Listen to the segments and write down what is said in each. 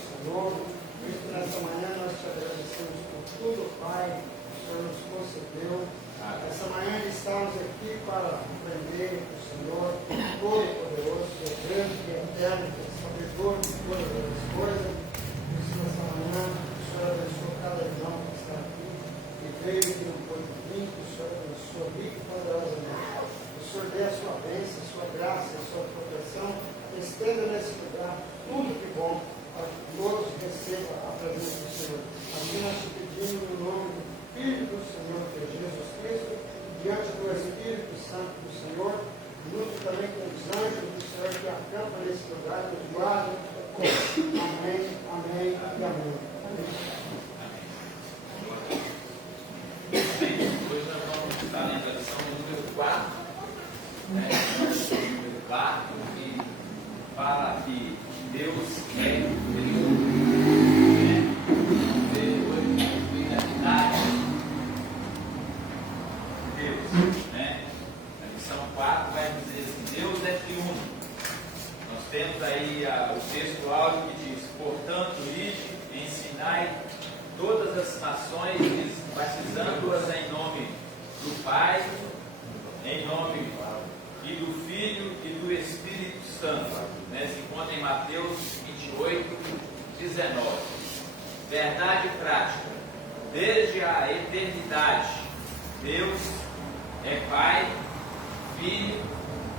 Senhor. Mesmo nessa manhã nós te agradecemos por tudo, Pai, que o Senhor nos concedeu. Essa manhã estamos aqui para aprender o Senhor, todo-poderoso, que é grande, que é eterno, que é sabedor de todas as coisas. Por isso, nessa manhã, o Senhor abençoe cada irmão que está aqui, que veio e não pôde vir, que o Senhor abençoe rico e poderosamente. O Senhor dê a sua bênção, a sua graça, a sua proteção, estenda nesse lugar tudo que bom, para que todos recebam a presença do Senhor. Assim nós te pedimos no nome do Filho do Senhor, que é Jesus Cristo, diante do Espírito Santo do Senhor, junto também com os anjos do Senhor que acampam nesse lugar, nos guardam. Amém, amém e amém. Hoje nós vamos estar na lição número 4, número 4, que fala que Deus é superior. Temos aí o texto áudio que diz: portanto, ide, ensinai todas as nações, batizando-as em nome do Pai, em nome e do Filho e do Espírito Santo. Se encontra em Mateus 28, 19. Verdade prática. Desde a eternidade, Deus é Pai, Filho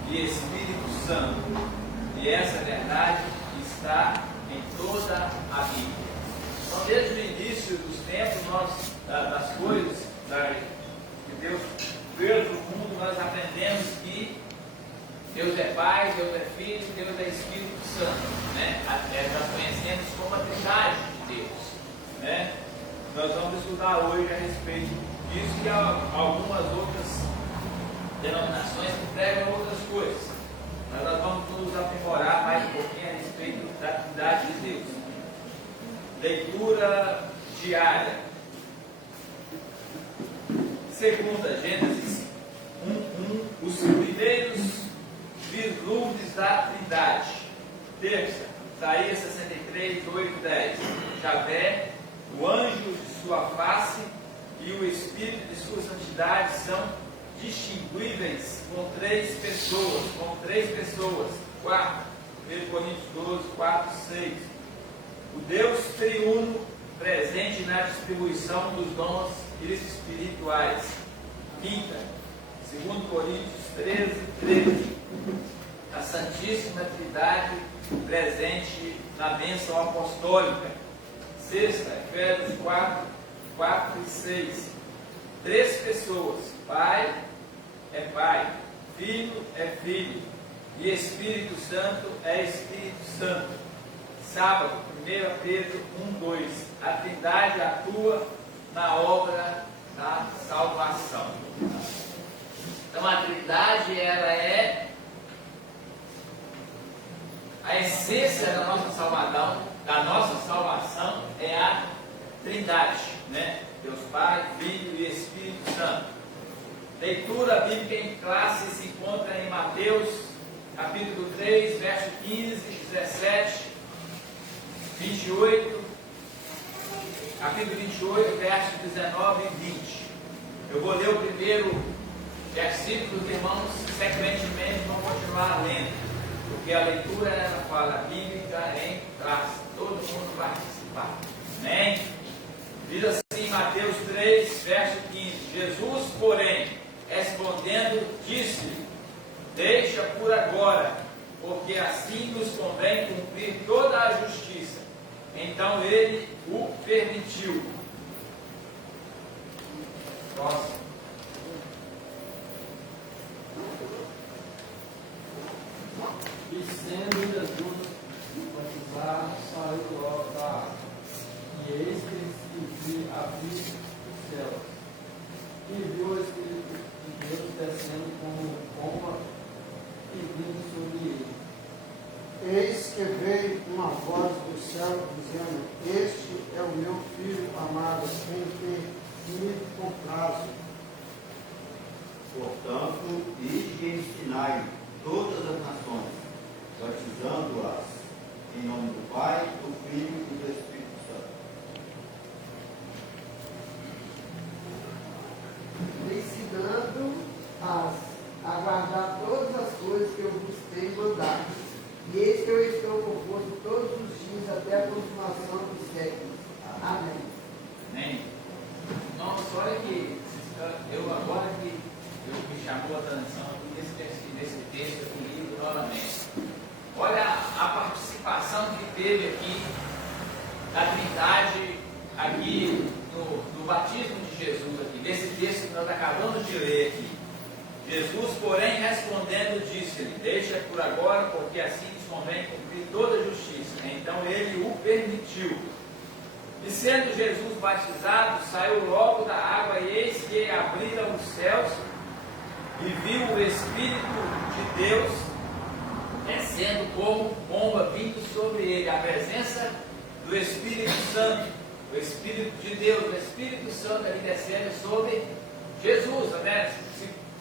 e Espírito Santo. E essa verdade está em toda a Bíblia. Então, desde o início dos tempos, das coisas que Deus fez no mundo, nós aprendemos que Deus é Pai, Deus é Filho, Deus é Espírito Santo. Nós conhecemos como a Trindade de Deus. Nós vamos estudar hoje a respeito disso e algumas outras denominações que pregam outras coisas. Mas nós vamos nos aprimorar mais um pouquinho a respeito da Trindade de Deus. Leitura diária. Segunda, Gênesis 1:1, os primeiros vislumbres da Trindade. Terça, Isaías 63, 8, 10. Javé, o anjo de sua face e o Espírito de sua santidade são distinguíveis com três pessoas. 4, 1 Coríntios 12, 4, 6. O Deus triuno presente na distribuição dos dons espirituais. Quinta, 2 Coríntios 13, 13. A Santíssima Trindade presente na bênção apostólica. Sexta, Efésios 4, 4 e 6. Três pessoas: Pai é Pai, Filho é Filho e Espírito Santo é Espírito Santo. Sábado, 1 Pedro 1:2. A Trindade atua na obra da salvação. Então a Trindade, ela é a essência da nossa salvação é a Trindade, Deus Pai, Filho e Espírito Santo. Leitura bíblica em classe se encontra em Mateus, capítulo 3, verso 15, 17, 28, capítulo 28, verso 19 e 20. Eu vou ler o primeiro versículo, os irmãos sequentemente vão continuar lendo, porque a leitura ela fala bíblica em classe, todo mundo vai participar. Amém? Diz assim, Mateus 3, verso 15: Jesus, porém, respondendo, disse-lhe: deixa por agora, porque assim nos convém cumprir toda a justiça. Então ele o permitiu. Próximo. E sendo Jesus batizado, saiu logo da água. E eis que abriu os céus, e viu o Espírito de Deus descendo como pomba e vindo sobre ele. Eis que veio uma voz do céu dizendo: este é o meu Filho amado, em que me comprazo. Portanto, ide e ensinai todas as nações, batizando-as em nome do Pai, do Filho e aqui da Trindade, aqui no batismo de Jesus, aqui, nesse texto que nós acabamos de ler aqui. Jesus, porém, respondendo, disse-lhe: deixa por agora, porque assim lhes convém cumprir toda a justiça. Então ele o permitiu. E sendo Jesus batizado, saiu logo da água, e eis que abriram os céus, e viu o Espírito de Deus descendo como pomba vindo sobre ele. A presença do Espírito Santo, o Espírito de Deus, o Espírito Santo ali descendo sobre Jesus, né?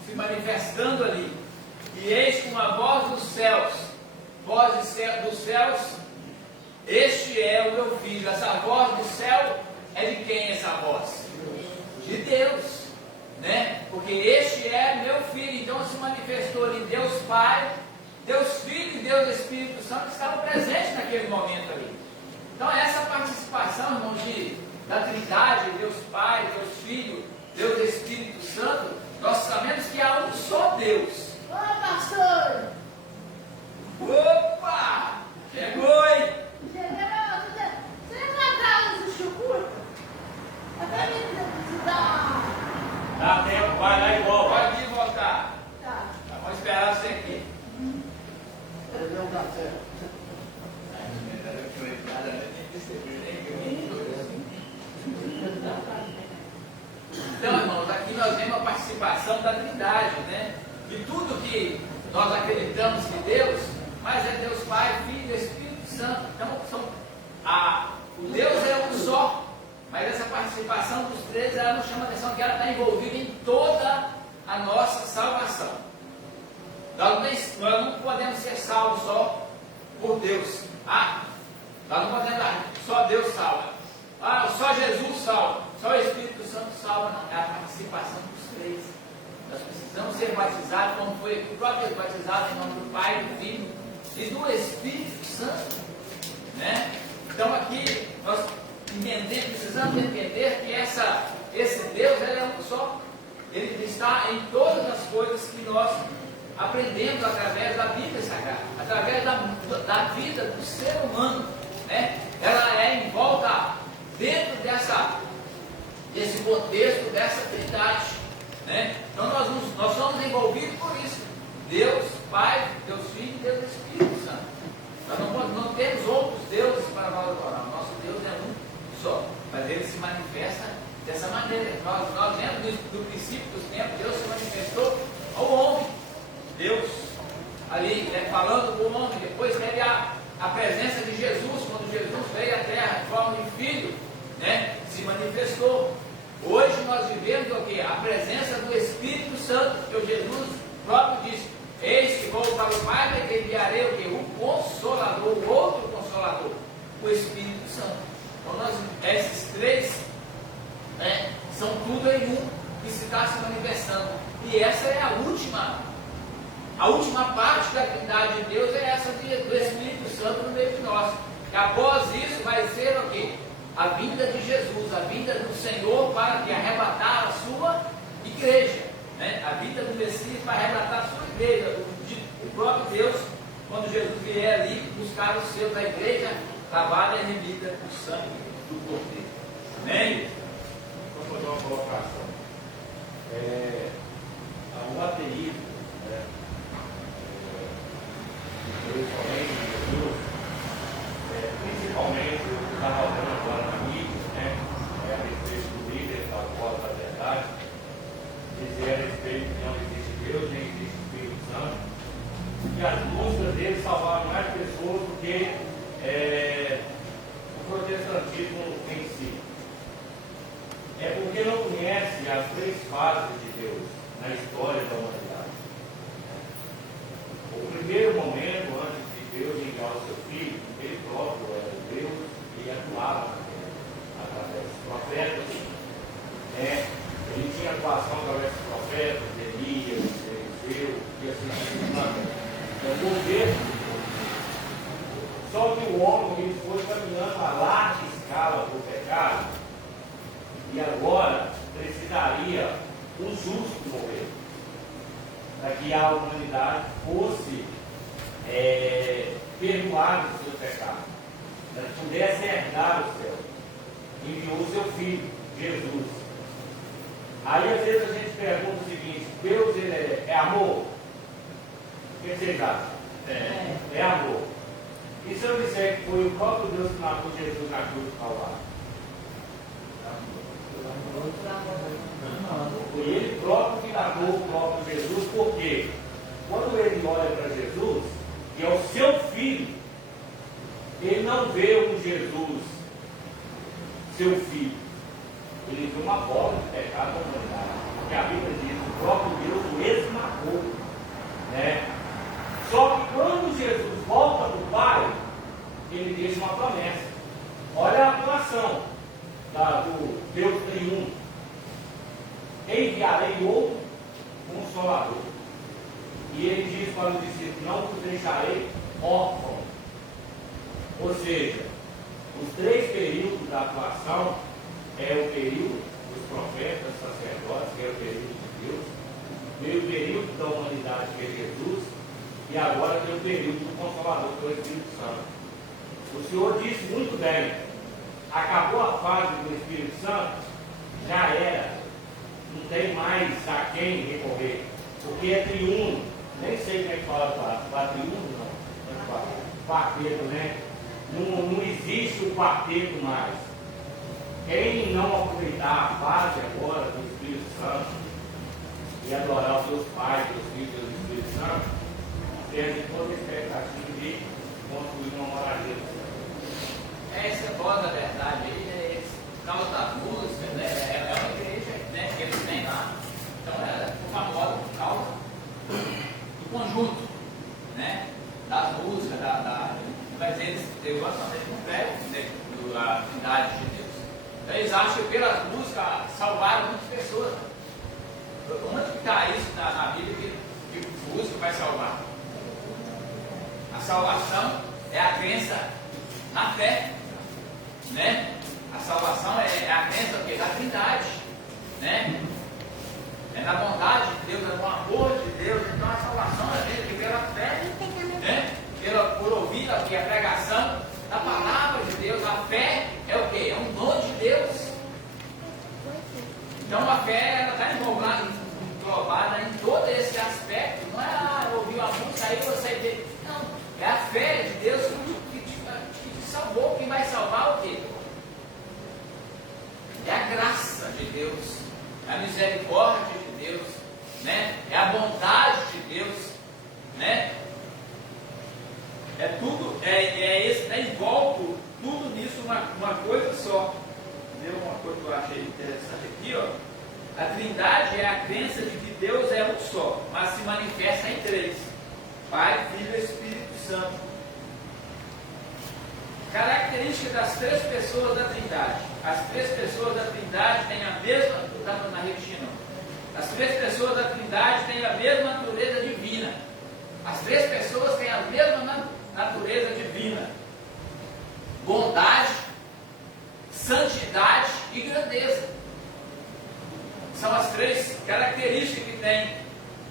se manifestando ali. E eis com a voz dos céus, dos céus, este é o meu filho. Essa voz do céu é de quem essa voz? De Deus, né? Porque este é meu filho. Então se manifestou ali Deus Pai, Deus Filho e Deus Espírito Santo estavam presentes naquele momento ali. Então essa participação, irmãos, da Trindade, Deus Pai, Deus Filho, Deus Espírito Santo, nós sabemos que há um só Deus. Ô, pastor! Opa! Chegou, hein? Você não atrasa o chucurta? Até me visitar. Dá tempo, vai lá e volta. Pode ir voltar. Tá. Vamos esperar você aqui. Perdeu um café. Então, irmãos, aqui nós vemos a participação da Trindade, né? De tudo que nós acreditamos que Deus, mas é Deus Pai, Filho e Espírito Santo. Então, o Deus é um só, mas essa participação dos três, ela nos chama a atenção que ela está envolvida em toda a nossa salvação. Nós não podemos ser salvos só por Deus. Nós não podemos dar, só Deus salva. Só Jesus salva. Só o Espírito Santo salva. Não, é a participação dos três. Nós precisamos ser batizados, como foi o próprio batizado em nome do Pai, do Filho e do Espírito Santo, né? Então aqui nós precisamos entender que esse Deus, ele é um só. Ele está em todas as coisas que nós aprendemos através da Bíblia Sagrada, através da vida do ser humano, né? Ela é envolta dentro desse contexto, dessa Trindade, né? Então nós somos envolvidos por isso. Deus Pai, Deus Filho e Deus Espírito Santo. Nós não temos outros deuses para nós adorar. O nosso Deus é um só, mas ele se manifesta dessa maneira. Nós vemos do princípio dos tempos, Deus se manifestou ao homem. Deus ali, né, falando com o homem. Depois teve a presença de Jesus, quando Jesus veio à terra em forma de filho, né, se manifestou. Hoje nós vivemos o quê? A presença do Espírito Santo, que o Jesus próprio disse: eis que vou para o Pai, e que enviarei o quê? O Consolador, o outro Consolador, o Espírito Santo. Então esses três, né, são tudo em um que se está se manifestando. E essa é a última parte da Trindade de Deus, é essa do Espírito Santo no meio de nós. E após isso vai ser o quê? A vinda de Jesus, a vinda do Senhor para que arrebatar a sua igreja, né? A vinda do Messias para arrebatar a sua igreja, o próprio Deus, quando Jesus vier ali buscar os seus da igreja, lavada e remida o sangue do Cordeiro. Amém? Vou fazer uma colocação. O ateísmo, né? Principalmente Jesus, principalmente o que está falando agora na mídia, né? A respeito do líder da voz da verdade, dizer a respeito que não existe Deus, nem existe Espírito Santo, que as músicas dele salvaram mais pessoas do que o protestantismo em si. É porque não conhece as três fases de Deus na história da humanidade. O primeiro momento, antes de Deus enviar o seu filho, ele próprio era Deus e atuava através dos profetas. Ele tinha atuação através dos profetas, Elias, Eliseu, e assim sucessivamente. É o governo de Deus. Só que o homem ele foi caminhando a larga escala do pecado, e agora precisaria o justo morrer, para que a humanidade fosse perdoada dos seus pecados. Por pudesse herdar o céu. Enviou o seu Filho, Jesus. Aí às vezes a gente pergunta o seguinte: Deus ele é amor? O que vocês acham? É amor. E se eu disser que foi o próprio Deus que matou Jesus na cruz do Calvário? Foi ele próprio que matou o próprio Jesus, porque quando ele olha para Jesus, que é o seu filho, ele não vê um Jesus, seu filho. Ele vê uma bola de pecado da humanidade. Porque a Bíblia diz que o próprio Deus o esmagou. Né? Só que quando Jesus volta para o Pai, ele deixa uma promessa. Olha a atuação do Deus triuno. Enviarei outro Consolador. E ele diz para os discípulos: não vos deixarei órfãos. Ou seja, os 3 períodos da atuação é o período dos profetas, sacerdotes, que é o período de Deus, veio o período da humanidade, que é Jesus, e agora tem o período do Consolador, que é o Espírito Santo. O Senhor disse muito bem: acabou a fase do Espírito Santo, já era, não tem mais a quem recorrer, porque é triuno. Nem sei como é que fala triuno, não. É quarteto, né? Não existe o quarteto mais. Quem não aproveitar a fase agora do Espírito Santo e adorar os seus pais, os filhos do Espírito Santo, perde toda a expectativa de construir uma moradia do céu. Esse é bom, na verdade, aí, causa da música, né? É uma igreja, né, que eles têm lá. Então é famosa por causa do conjunto, né? Das músicas, mas eles gostam mesmo do velho, da Trindade de Deus. Então eles acham que pelas músicas salvaram muitas pessoas. Onde que está isso na Bíblia que música vai salvar? A salvação é a crença na fé, né? A salvação é a crença da Trindade, né? É na bondade de Deus, é no amor de Deus. Então a salvação é que pela fé, né? Por ouvir a pregação da palavra de Deus. A fé é o quê? É um dom de Deus. Então a fé ela está englobada em todo esse aspecto. Não é ouvir a música aí você vê. Não, é a fé de Deus que te salvou. Quem vai salvar o quê? É a graça de Deus, é a misericórdia de Deus, né? É a bondade de Deus, né? É tudo, envolve tudo nisso uma coisa só. Deu uma coisa que eu achei interessante aqui, ó. A Trindade é a crença de que Deus é um só, mas se manifesta em 3: Pai, Filho e Espírito Santo. Característica das 3 pessoas da Trindade. As 3 pessoas da Trindade têm a mesma, na retina. As 3 pessoas da Trindade têm a mesma natureza divina. As 3 pessoas têm a mesma natureza divina: bondade, santidade e grandeza. São as 3 características que tem.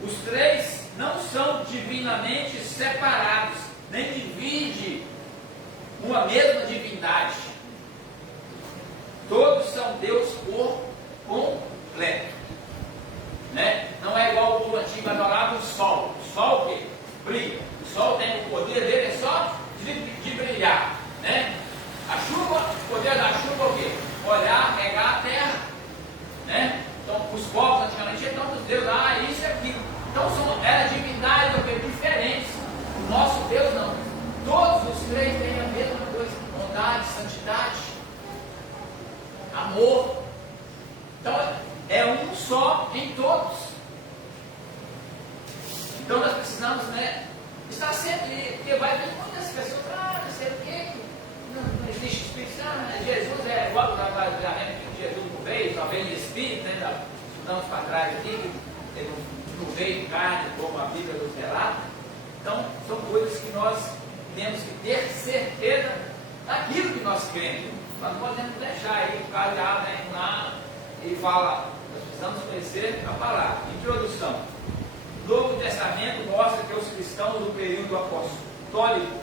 Os 3 não são divinamente separados, nem dividem uma mesma divindade. Todos são Deus por completo, né? Não é igual o povo antigo adorava o sol. O sol que brilha. O sol tem o poder dele é só de brilhar, né? A chuva, o poder da chuva é o quê? Olhar, regar a terra, né? Então os povos antigamente tinham tantos deuses, isso e aquilo. Então eram divindades diferentes. O nosso Deus não. Todos os 3 têm a mesma coisa: bondade, santidade, amor. Então é um só em todos. Então nós precisamos, né, estar sempre, porque vai vir muitas pessoas, não sei o que, não existe Espírito Santo, Jesus é igual que Jesus não veio, só veio de Espírito, né? Estudamos para trás aqui, ele não veio em carne, como a Bíblia nos relata. Então são coisas que nós temos que ter certeza daquilo que nós cremos. Nós não podemos deixar aí o cara de lá e fala, nós precisamos conhecer a palavra. Introdução. O Novo Testamento mostra que os cristãos do período apostólico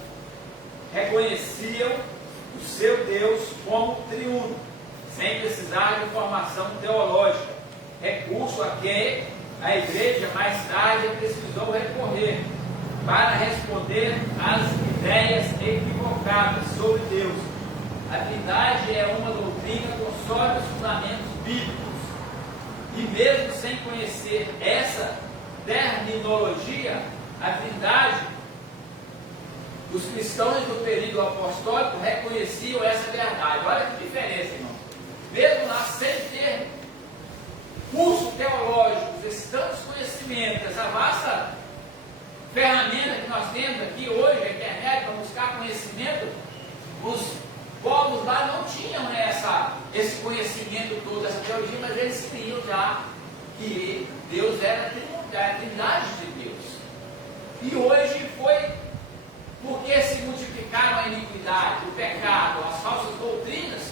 reconheciam o seu Deus como triuno, sem precisar de informação teológica, recurso a que a igreja mais tarde precisou recorrer para responder às ideias equivocadas sobre Deus. A Trindade é uma doutrina com sólidos fundamentos bíblicos, e mesmo sem conhecer essa terminologia, a Trindade, os cristãos do período apostólico reconheciam essa verdade. Olha que diferença, irmão. Mesmo lá sem ter curso teológico, esses tantos conhecimentos, essa vasta ferramenta que nós temos aqui hoje, a internet, para buscar conhecimento, os povos lá não tinham esse conhecimento todo, essa teologia, mas eles criam já que Deus era a Trindade de Deus. E hoje foi porque se multiplicaram a iniquidade, o pecado, as falsas doutrinas,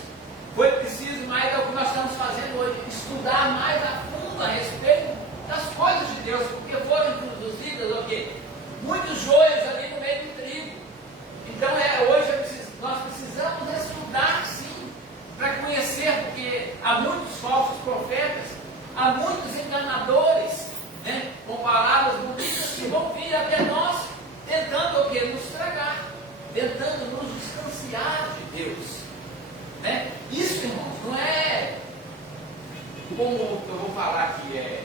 foi preciso mais, é o que nós estamos fazendo hoje, estudar mais a fundo a respeito das coisas de Deus, porque foram introduzidas o quê? Muitos joios ali no meio do trigo. Então hoje nós precisamos estudar sim, para conhecer, porque há muitos falsos profetas, há muitos enganadores, né, com palavras bonitas que vão vir até nós, tentando o quê? Nos estragar, tentando nos distanciar de Deus. Né? Isso, irmãos, não é como eu vou falar que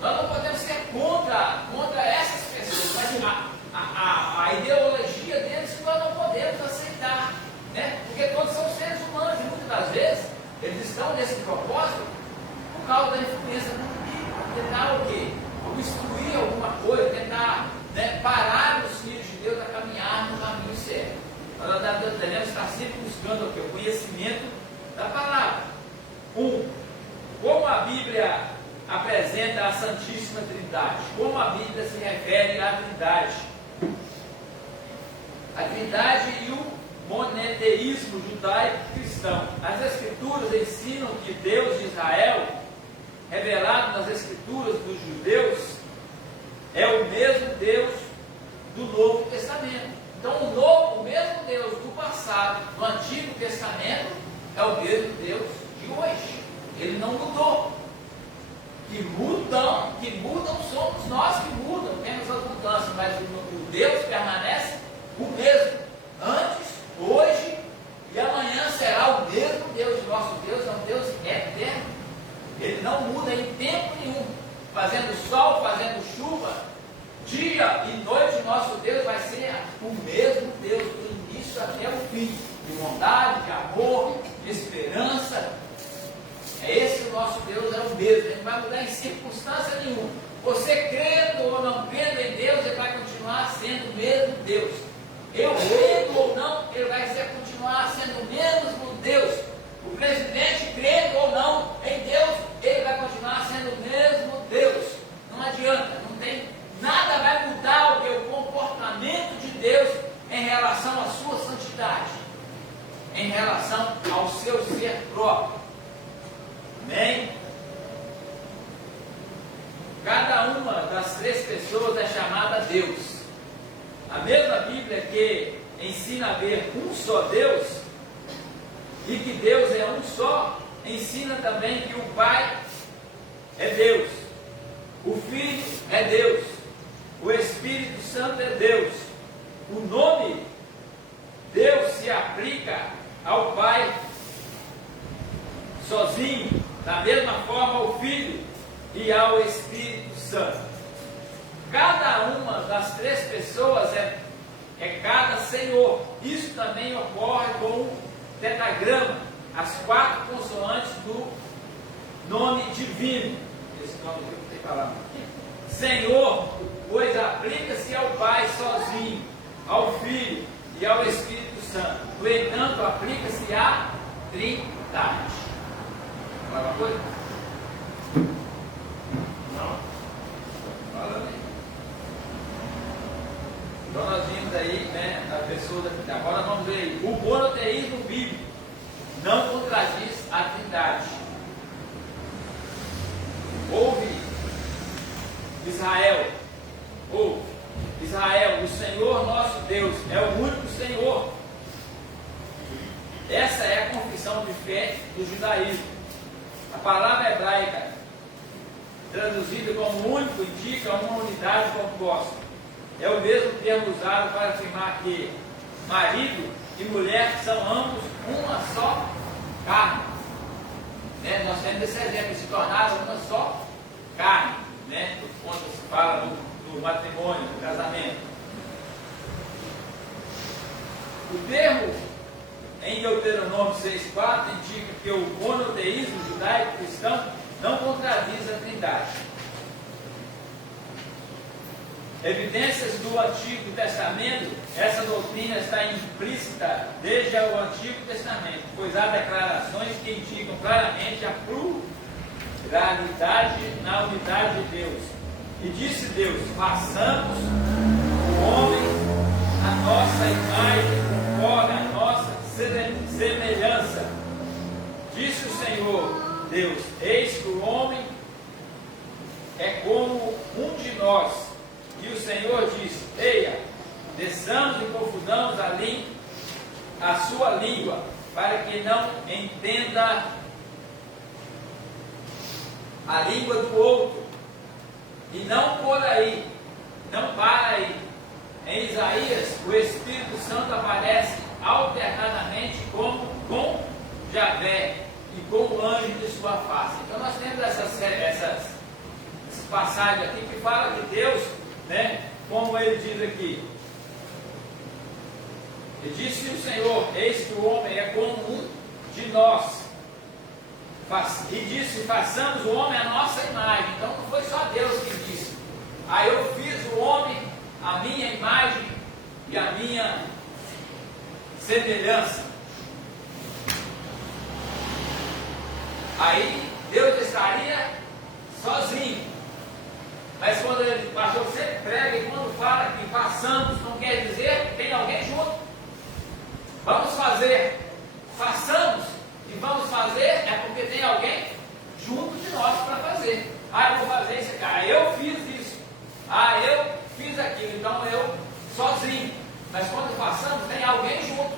nós não podemos ser contra essas pessoas, mas a ideologia deles que nós não podemos aceitar, né? Porque todos são seres humanos e muitas das vezes eles estão nesse propósito por causa da influência do mundo, tentar o quê? Obstruir alguma coisa, tentar, né, parar os filhos de Deus a caminhar no caminho certo. Nós devemos estar sempre buscando o quê? O conhecimento da palavra. Como a Bíblia apresenta a Santíssima Trindade? Como a Bíblia se refere à Trindade? A Trindade e o monoteísmo judaico-cristão. As Escrituras ensinam que Deus de Israel, revelado nas Escrituras dos judeus, é o mesmo Deus do Novo Testamento. Então, o mesmo Deus do passado, do Antigo Testamento, é o mesmo Deus de hoje. Ele não mudou. Que mudam somos nós que mudam, temos as mudanças, mas o Deus permanece o mesmo. Antes, hoje e amanhã será o mesmo Deus. Nosso Deus é um Deus eterno. Ele não muda em tempo nenhum. Fazendo sol, fazendo chuva, dia e noite, nosso Deus vai ser o mesmo Deus do início até o fim. De bondade, de amor, de esperança. Esse nosso Deus é o mesmo, ele não vai mudar em circunstância nenhuma. Você crendo ou não crendo em Deus, ele vai continuar sendo o mesmo Deus. Eu crendo ou não, ele vai continuar sendo o mesmo Deus. O presidente crendo ou não em Deus, ele vai continuar sendo o mesmo Deus. Não adianta, não tem nada vai mudar o comportamento de Deus em relação à sua santidade, em relação ao seu ser próprio. Amém? Cada uma das três pessoas é chamada Deus. A mesma Bíblia que ensina a haver um só Deus e que Deus é um só, ensina também que o Pai é Deus, o Filho é Deus, o Espírito Santo é Deus. O nome Deus se aplica ao Pai sozinho, da mesma forma ao Filho e ao Espírito Santo. Cada uma das três pessoas é cada Senhor. Isso também ocorre com o tetragrama, as quatro consoantes do nome divino. Esse nome aqui eu não tenho palavra. Senhor, pois aplica-se ao Pai sozinho, ao Filho e ao Espírito Santo. No entanto, aplica-se à Trindade. Fala uma coisa? Não? Fala aí. Então nós vimos aí, né, a pessoa da Trindade. Agora vamos ver aí. O monoteísmo bíblico não contradiz a Trindade. Ouve Israel, o Senhor nosso Deus é o único Senhor. Essa é a confissão de fé do judaísmo. A palavra hebraica, traduzida como único, indica uma unidade composta. É o mesmo termo usado para afirmar que marido e mulher são ambos uma só carne. Né? Nós temos esse exemplo, se tornaram uma só carne, né? Quando se fala do matrimônio, do casamento. O termo em Deuteronômio 6,4 indica que o monoteísmo judaico-cristão não contradiz a Trindade. Evidências do Antigo Testamento, essa doutrina está implícita desde o Antigo Testamento, pois há declarações que indicam claramente a pluralidade na unidade de Deus. E disse Deus: façamos o homem a nossa imagem, conforme a nossa semelhança. Disse o Senhor Deus: eis que o homem é como um de nós. E o Senhor disse: eia, desçamos e confundamos a sua língua, para que não entenda a língua do outro. E não por aí, não para aí. Em Isaías, o Espírito Santo aparece alternadamente como com Javé e com o anjo de sua face. Então nós temos essas passagens aqui que falam de Deus, né? Como ele diz aqui. E disse o Senhor: eis que o homem é como um de nós. E disse: façamos o homem à nossa imagem. Então não foi só Deus que disse. Aí eu fiz o homem a minha imagem e a minha semelhança. Aí Deus estaria sozinho. Mas quando ele, o pastor sempre prega, e quando fala que façamos, não quer dizer que tem alguém junto. Vamos fazer, façamos, e vamos fazer é porque tem alguém junto de nós para fazer. Ah, eu vou fazer isso aqui. Ah, eu fiz isso. Ah, eu fiz aquilo. Então eu sozinho. Mas quando façamos, tem alguém junto.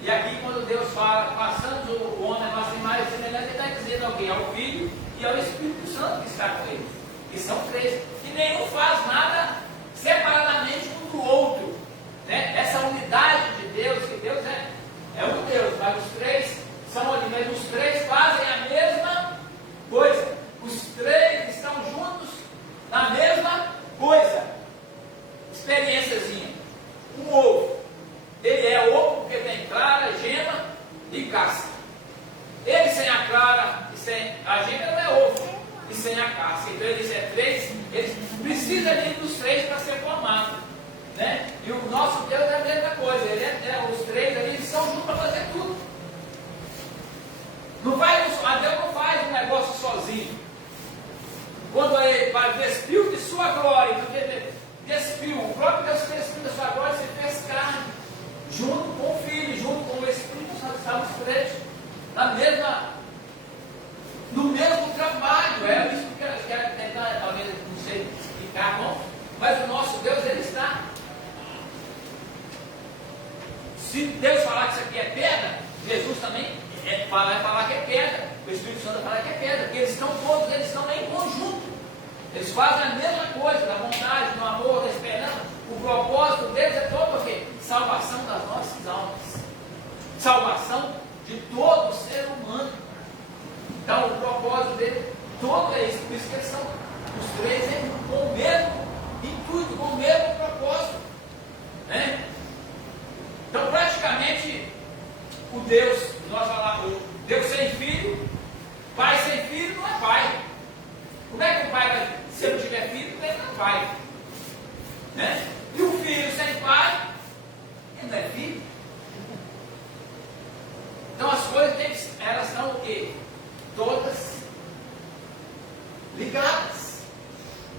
E aqui quando Deus fala, façamos o homem a nossa imagem e semelhança, ele está dizendo alguém, ao Filho e ao Espírito Santo que está com ele. Que são três. E nenhum faz nada separadamente um do outro. Né? Essa unidade de Deus, que Deus é um Deus, mas os três são ali, mas os três fazem a mesma coisa. Os três estão juntos na mesma coisa. Experiênciazinha. Um ovo. Ele é ovo porque tem clara, gema e casca. Ele sem a clara e sem a gema não é ovo. E sem a casca. Então ele é três. Ele precisa ali dos três para ser formado. Né? E o nosso Deus é a mesma coisa. Os três ali eles são juntos para fazer tudo. A Deus não faz um negócio sozinho. Quando ele despiu de sua glória, porque despiu, o próprio Deus despiu da sua glória, você fez carne, junto com o Filho, junto com o Espírito Santo, estamos três no mesmo trabalho. É isso que eu quero tentar, talvez não sei explicar, não, mas o nosso Deus, ele está. Se Deus falar que isso aqui é pedra, Jesus também vai falar que é pedra, o Espírito Santo vai falar que é pedra, porque eles estão todos, eles estão em conjunto, eles fazem a mesma coisa, da vontade, do amor, da esperança. O propósito deles é todo o quê? Salvação das nossas almas, salvação de todo ser humano. Então o propósito dele todo é isso, por isso que eles são os três com o mesmo intuito, com o mesmo propósito, né? Então praticamente o Deus, nós falamos, o Deus sem filho, pai sem filho não é pai. Como é que o pai vai, se ele não tiver filho, ele não é pai, né? E o filho sem pai, ele não é filho. Então as coisas elas estão o quê? Todas ligadas.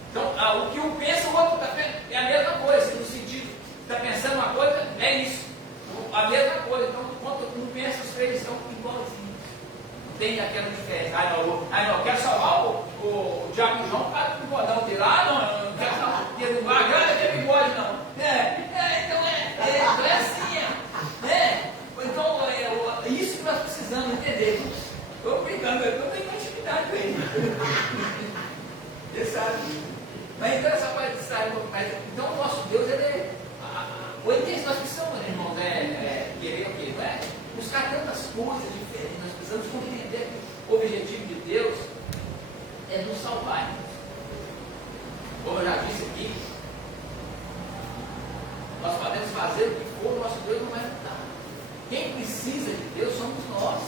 Então o que um pensa, o outro está pensando, é a mesma coisa, no sentido, está pensando uma coisa, é isso, a mesma coisa. Então quando um pensa, os três estão igualzinhos. Não tem aquela diferença. Eu quero salvar o Diabo João para o bigode. Não, não quero salvar, porque não vai ter bigode, não. faz tantas coisas diferentes. Nós precisamos compreender que o objetivo de Deus é nos salvar. Como eu já disse aqui, nós podemos fazer o que for, o nosso Deus não vai mudar. Quem precisa de Deus somos nós.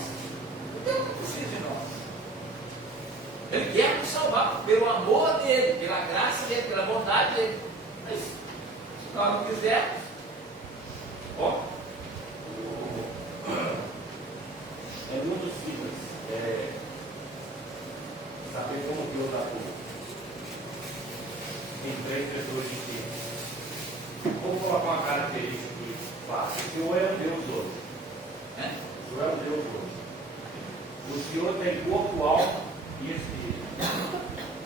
Deus não precisa de nós. Ele quer nos salvar pelo amor dele, pela graça dele, pela bondade dele. Mas se nós não quisermos, ó, é muito simples saber como Deus atua. Tem 3 pessoas distintas. Vamos colocar uma característica que faz. O Senhor é um Deus hoje. O Senhor é um Deus hoje. O Senhor tem corpo, alma e espírito.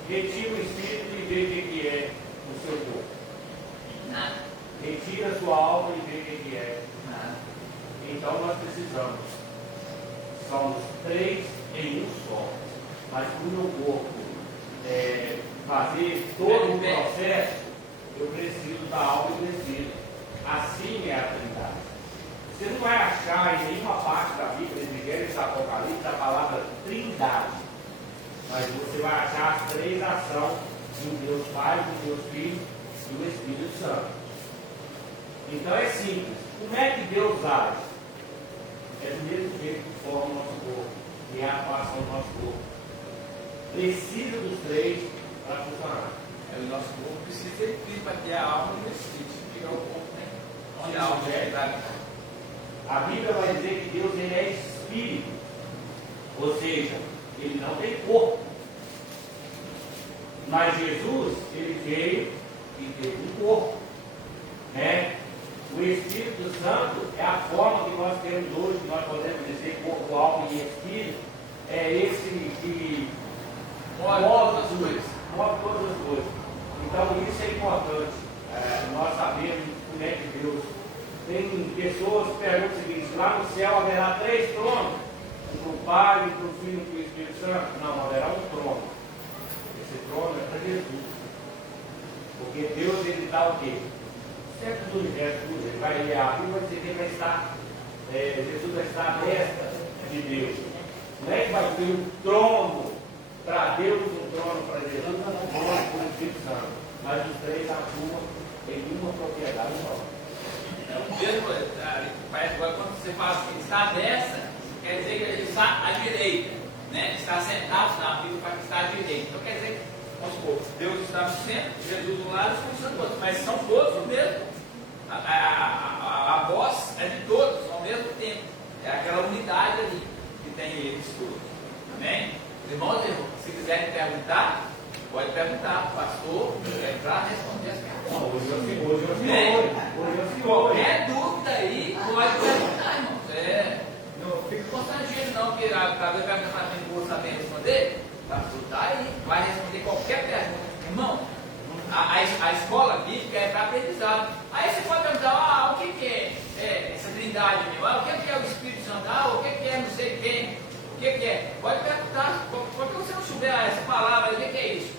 Retira o espírito e vê o que é o seu corpo. nada, Retira a sua alma e vê o que é. nada. Então nós precisamos. Somos 3 em um só. Mas para o meu corpo fazer todo o processo, eu preciso da alma e do espírito. Assim é a Trindade. Você não vai achar em nenhuma parte da Bíblia, de Gênesis e Apocalipse, a palavra Trindade. Mas você vai achar as 3 ações do Deus Pai, do Deus Filho e do Espírito Santo. Então é simples. Como é que Deus age? É do mesmo jeito que forma o nosso corpo, que é a atuação do nosso corpo. Precisa dos 3 para funcionar. O nosso corpo precisa ser Cristo para ter a alma e o espírito. Tirar o corpo, né? Onde a alma é. A Bíblia vai dizer que Deus ele é espírito. Ou seja, ele não tem corpo. Mas Jesus, ele veio e teve um corpo. Né? O Espírito Santo é a forma que nós temos hoje, que nós podemos dizer corpo, alma e espírito. É esse que move todas as coisas. Move todas as coisas. Então isso é importante. Nós sabemos como é que Deus. Tem pessoas que perguntam o seguinte: lá no céu haverá 3 tronos, um para o Pai, para o Filho e para o Espírito Santo. Não, haverá um trono. Esse trono é para Jesus. Porque Deus, ele está o quê? Certo do universo, ele vai ler a Bíblia, vai dizer que ele vai estar, Jesus vai estar à destra de Deus. Não é que vai ter um trono para Deus, um trono para Jesus, um trono para o Espírito Santo. Mas os 3 atuam em uma propriedade só. Parece agora quando você fala assim, está à destra, quer dizer que ele está à direita, né? Está sentado na Bíblia para estar à direita. Então quer dizer, vamos supor, Deus está no centro, Jesus do lado, os Espírito Santo do outro, mas são todos o mesmo. A voz é de todos ao mesmo tempo. É aquela unidade ali que tem eles todos. Amém? Irmãos, se quiserem perguntar, pode perguntar, pastor, para responder as perguntas. Hoje Qualquer dúvida aí, pode perguntar, irmãos. Não fique constrangido não, porque talvez vai perguntar que não vou saber responder. Pastor, tá aí, vai responder qualquer pergunta. Irmão, a escola bíblica é para aprendizado. Aí você pode perguntar, o que é essa trindade meu? O que é o Espírito Santo? O que é não sei quem? O que é? Pode perguntar, porque você não souber essa palavra, o que é isso?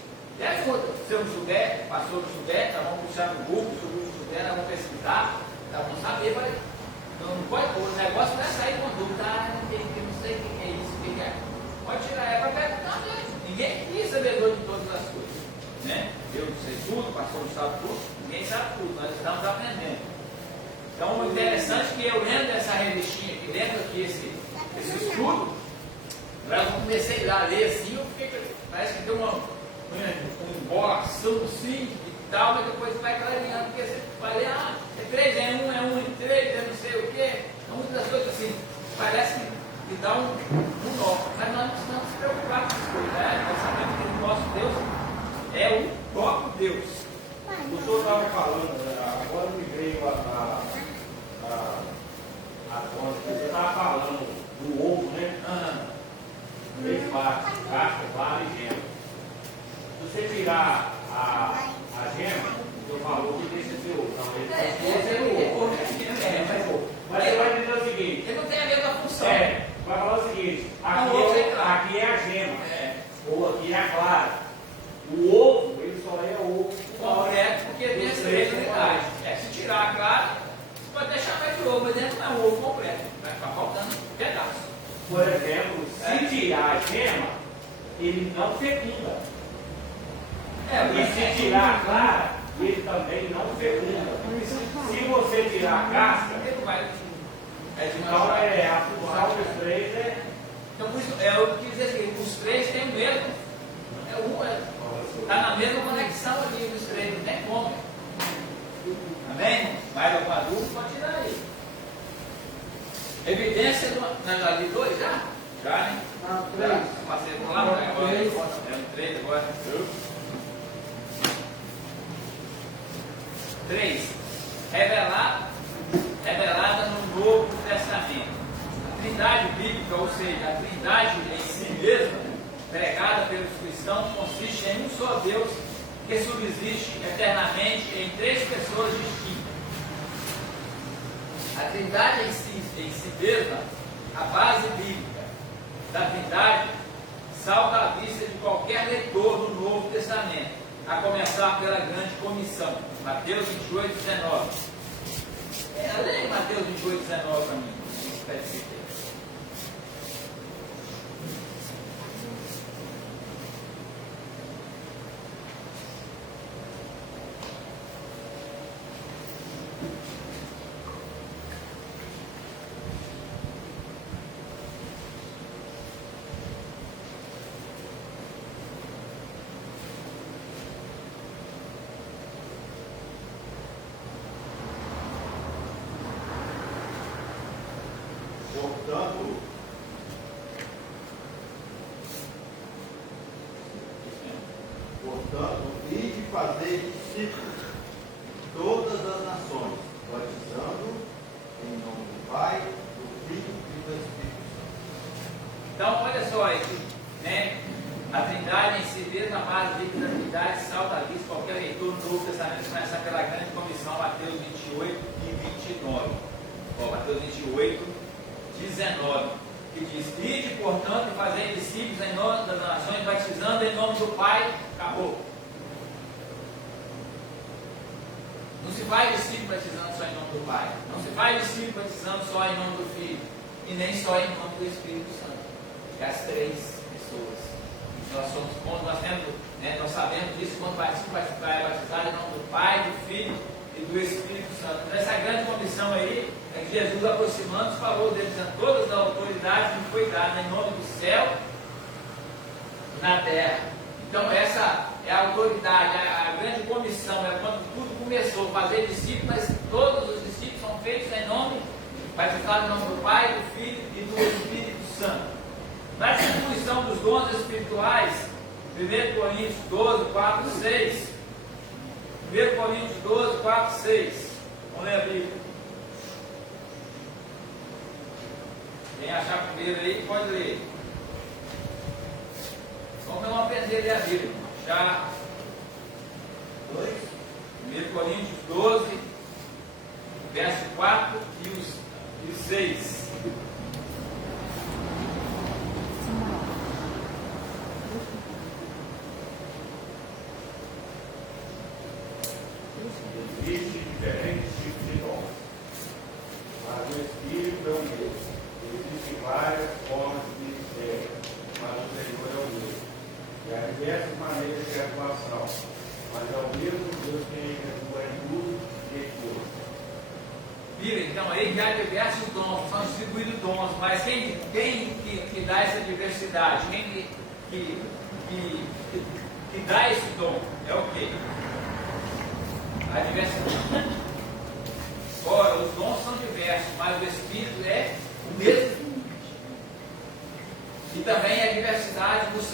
Se eu não souber, o pastor não souber, nós vamos puxar no Google, se o Google não souber, nós vamos pesquisar, nós vamos saber, não pode, o negócio não é sair com dúvida, não sei o que é isso, o que é. Pode tirar, é para perguntar mesmo. Ninguém é sabedor de todas as coisas. Né? Eu não sei tudo, o pastor não sabe tudo, ninguém sabe tudo, nós estamos aprendendo. Então, o interessante é que eu lendo essa revistinha aqui, lendo aqui esse estudo, eu comecei a ler assim, eu fiquei, parece que deu uma embolação assim e tal, mas depois vai clareando, porque você vai ler, é 3 em 1, é 1 em 3, é não sei o quê, então muitas coisas assim, parece que dá um nó, mas nós não precisamos se preocupar com essas coisas, né? Nós sabemos que o nosso Deus é o próprio Deus. O senhor estava falando, agora me veio a tona, você estava falando do ovo, né? 3 partes, casca, clara e gema. Se você tirar a gema, o senhor falou que deixa esse ovo. Não, ele vai ser o ovo. Mas você vai dizer o seguinte: ele não tem a mesma função. Vai falar o seguinte: aqui é a gema, ou aqui é a clara. O ovo, ele só é ovo. Correto, porque tem as 3 unidades. Se tirar a clara, você pode deixar mais de ovo, mas dentro não é um ovo completo, vai ficar faltando pedaço. Por exemplo, se tirar a gema, ele não fecunda. E se tirar a clara, ele também não fecunda. Se você tirar a casca, Ele não vai. então a função dos três é. Então, por isso, eu quis dizer assim, os três têm o mesmo. Está na mesma conexão ali, os três, não tem como. Amém? Mais alguma dúvida? Pode tirar aí. Evidência do. Nós já li dois já? Já, né? Três. Passei por lá, agora é um 3 agora. 3. Revelada no Novo Testamento. A Trindade bíblica, ou seja, a Trindade em si mesma, pregada pelos cristãos, consiste em um só Deus que subsiste eternamente em três pessoas distintas. A Trindade em si mesma, a base bíblica da Trindade, salta à vista de qualquer leitor do Novo Testamento, a começar pela grande comissão, Mateus 28, 19. Leia Mateus 28, 19 para mim. Portanto, ide fazer discípulos de todas as nações, batizando em nome do Pai, do Filho e do Espírito Santo. Então, olha só aí, né? A Trindade em si mesma, a base bíblica da Trindade, salta à vista qualquer leitor do Novo Testamento, começa pela grande comissão, Mateus 28 e 29. Mateus 28, 19, que diz: ide, portanto, e fazei discípulos em nome das nações, batizando em nome do Pai. Acabou. Não se faz discípulo batizando só em nome do Pai. Não se faz discípulo batizando só em nome do Filho. E nem só em nome do Espírito Santo. É as três pessoas. Nós sabemos disso quando vai batizar em nome do Pai, do Filho e do Espírito Santo. Nessa grande comissão aí, é que Jesus, aproximando-se, falou deles, dizendo: todas as autoridades me foi dada em nome do céu e na terra. Então, essa é a autoridade, a grande comissão, é quando tudo começou, fazer discípulos, mas todos os discípulos são feitos em nome, batizados em nome do Pai, do Filho e do Espírito Santo. Na distribuição dos dons espirituais, 1 Coríntios 12, 4, 6. 1 Coríntios 12, 4, 6. Vamos ler a Bíblia. Quem achar primeiro aí, pode ler. Vamos não aprender a ler a Bíblia. Já 1 Coríntios 12, verso 4 e 6. Existem diferentes tipos de dons, mas o Espírito é o mesmo. Existem várias formas de ministério, mas o Senhor é o mesmo. E há diversas maneiras de atuação, mas é o mesmo Deus que atua em tudo e em todos. Viram? Então aí já há diversos dons, são distribuídos dons, mas quem que dá essa diversidade? Quem que dá esse dom? É o quê? A diversidade. Ora, os dons são diversos, mas o Espírito é o mesmo. E também a diversidade dos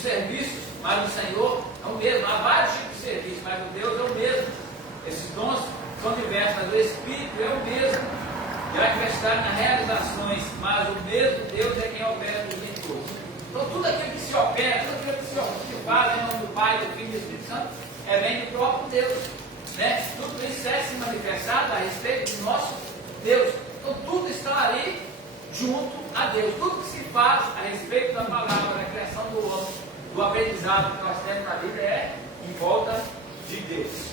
serviços, mas o Senhor é o mesmo. Há vários tipos de serviços, mas o Deus é o mesmo. Esses dons são diversos, mas o Espírito é o mesmo. E há diversidade nas realizações, mas o mesmo Deus é quem opera nos em todos. Então tudo aquilo que se opera, tudo aquilo que se faz em nome do Pai, do Filho e do Espírito Santo, vem do próprio Deus. Né? Tudo isso é se manifestado a respeito do nosso Deus. Então tudo está ali junto a Deus. Tudo que se faz a respeito da palavra, da criação do homem, do aprendizado que nós temos na vida é em volta de Deus.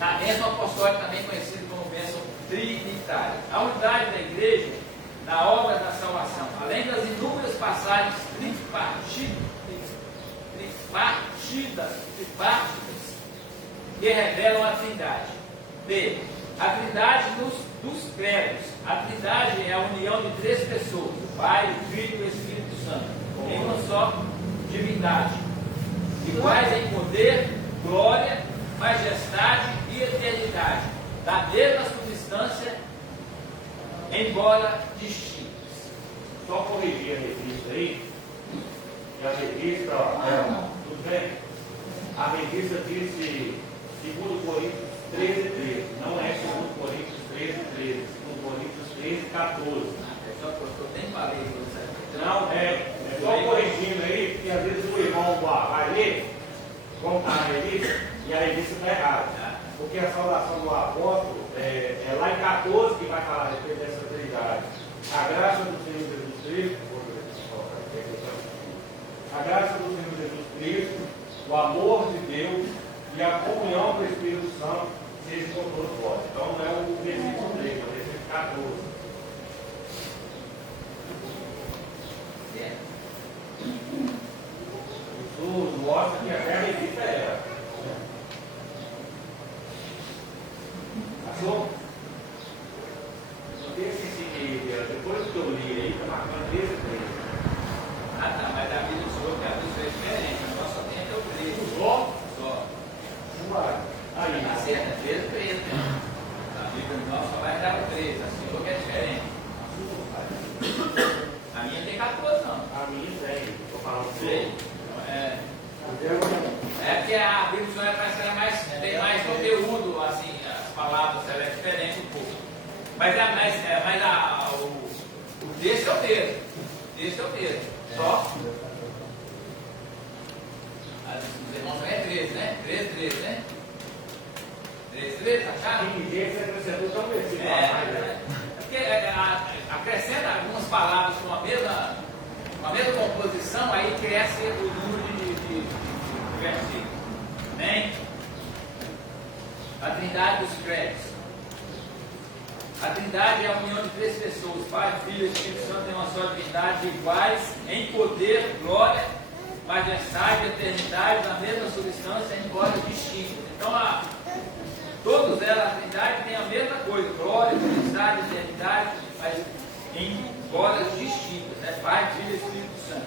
Na bênção apostólica, também conhecido como bênção trinitária. A unidade da igreja na obra da salvação, além das inúmeras passagens tripartidas que revelam a Trindade. B. A Trindade dos credos. A Trindade é a união de três pessoas, o Pai, o Filho e o Espírito Santo, em uma só divindade, iguais em poder, glória, majestade e eternidade, da mesma substância, embora distintas. Só corrigir a revista aí, que a revista, tudo bem? A revista disse 2 Coríntios 13:13, não é 2 Coríntios 13:13, 2 Coríntios 13:14. Eu nem falei isso. Não, é só corrigindo aí, porque às vezes o irmão vai ler, como está a revista, e a revista está errada. Porque a saudação do apóstolo é lá em 14 que vai falar a respeito dessa trindade. A graça do Senhor Jesus Cristo, o amor de Deus e a comunhão do Espírito Santo seja com todos vós. Então não é o versículo 3, é o versículo 14. Isso mostra que até a revista era. Achou? Depois que eu li aí, está marcando desde 3. Ah, tá, mas a Bíblia falou que a Bíblia é diferente, nós só tem até o 13. Só? Só. Aí. Tá certo, é desde o 13, né? A Bíblia nossa só vai dar o 13, assim, porque é diferente. A minha tem 14, não. A minha tem, estou falando Sei. É porque a Bíblia só parece que mais, tem mais conteúdo, assim, as palavras ela é diferente um pouco. Mas, o texto é o mesmo. O texto é o mesmo. Só. Os irmãos é 13, né? 13, né? 13, acharam? Quem dizer que você acrescentou tão versículo a mais, né? Porque acrescenta algumas palavras com a mesma composição, aí cresce o número de versículos. Amém? A Trindade dos credos. A Trindade é a união de três pessoas, Pai, Filho e Espírito Santo, em uma só divindade, iguais em poder, glória, majestade, eternidade, na mesma substância, embora distintas. Então, todos elas, a Trindade tem a mesma coisa, glória, majestade, eternidade, mas em glórias distintas, né? Pai, Filho e Espírito Santo.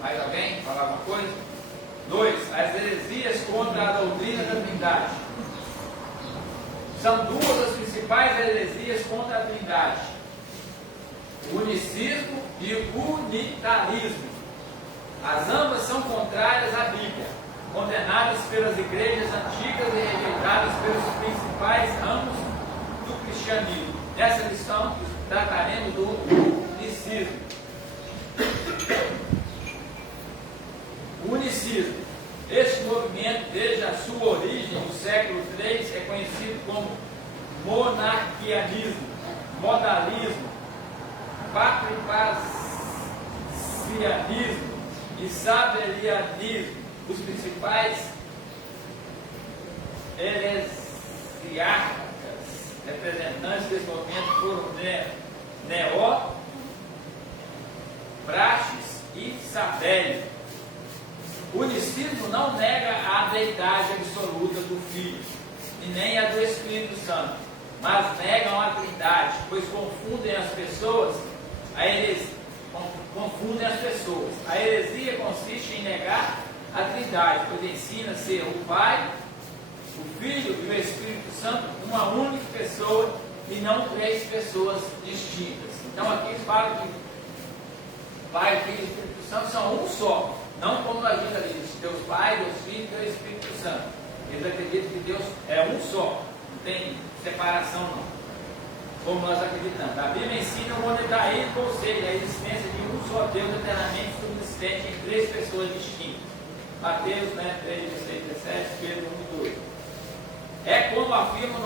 Mais alguém? Falar alguma coisa? 2. As heresias contra a doutrina da Trindade. São duas as principais heresias contra a Trindade: o unicismo e o unitarismo. As ambas são contrárias à Bíblia, condenadas pelas igrejas antigas e rejeitadas pelos principais ramos do cristianismo. Nessa lição, trataremos do unicismo. O unicismo. Este movimento, desde a sua origem no século III, é conhecido como monarquianismo, modalismo, patripacianismo e sabelianismo. Os principais heresiarcas representantes desse movimento foram Neó, Praxis e Sabélio. O unicismo não nega a deidade absoluta do Filho, e nem a do Espírito Santo, mas negam a Trindade, pois confundem as pessoas. A heresia consiste em negar a Trindade, pois ensina ser o Pai, o Filho e o Espírito Santo uma única pessoa e não três pessoas distintas. Então aqui fala que Pai, Filho e Espírito Santo são um só. Não como a Bíblia diz, Deus Pai, Deus Filho e Deus Espírito Santo. Eles acreditam que Deus é um só, não tem separação não, como nós acreditamos. A Bíblia ensina o monoteísmo, ou seja, a existência de um só Deus eternamente subsistente em três pessoas distintas. Mateus 3, 16, 17, Pedro 1 e 2. É como afirma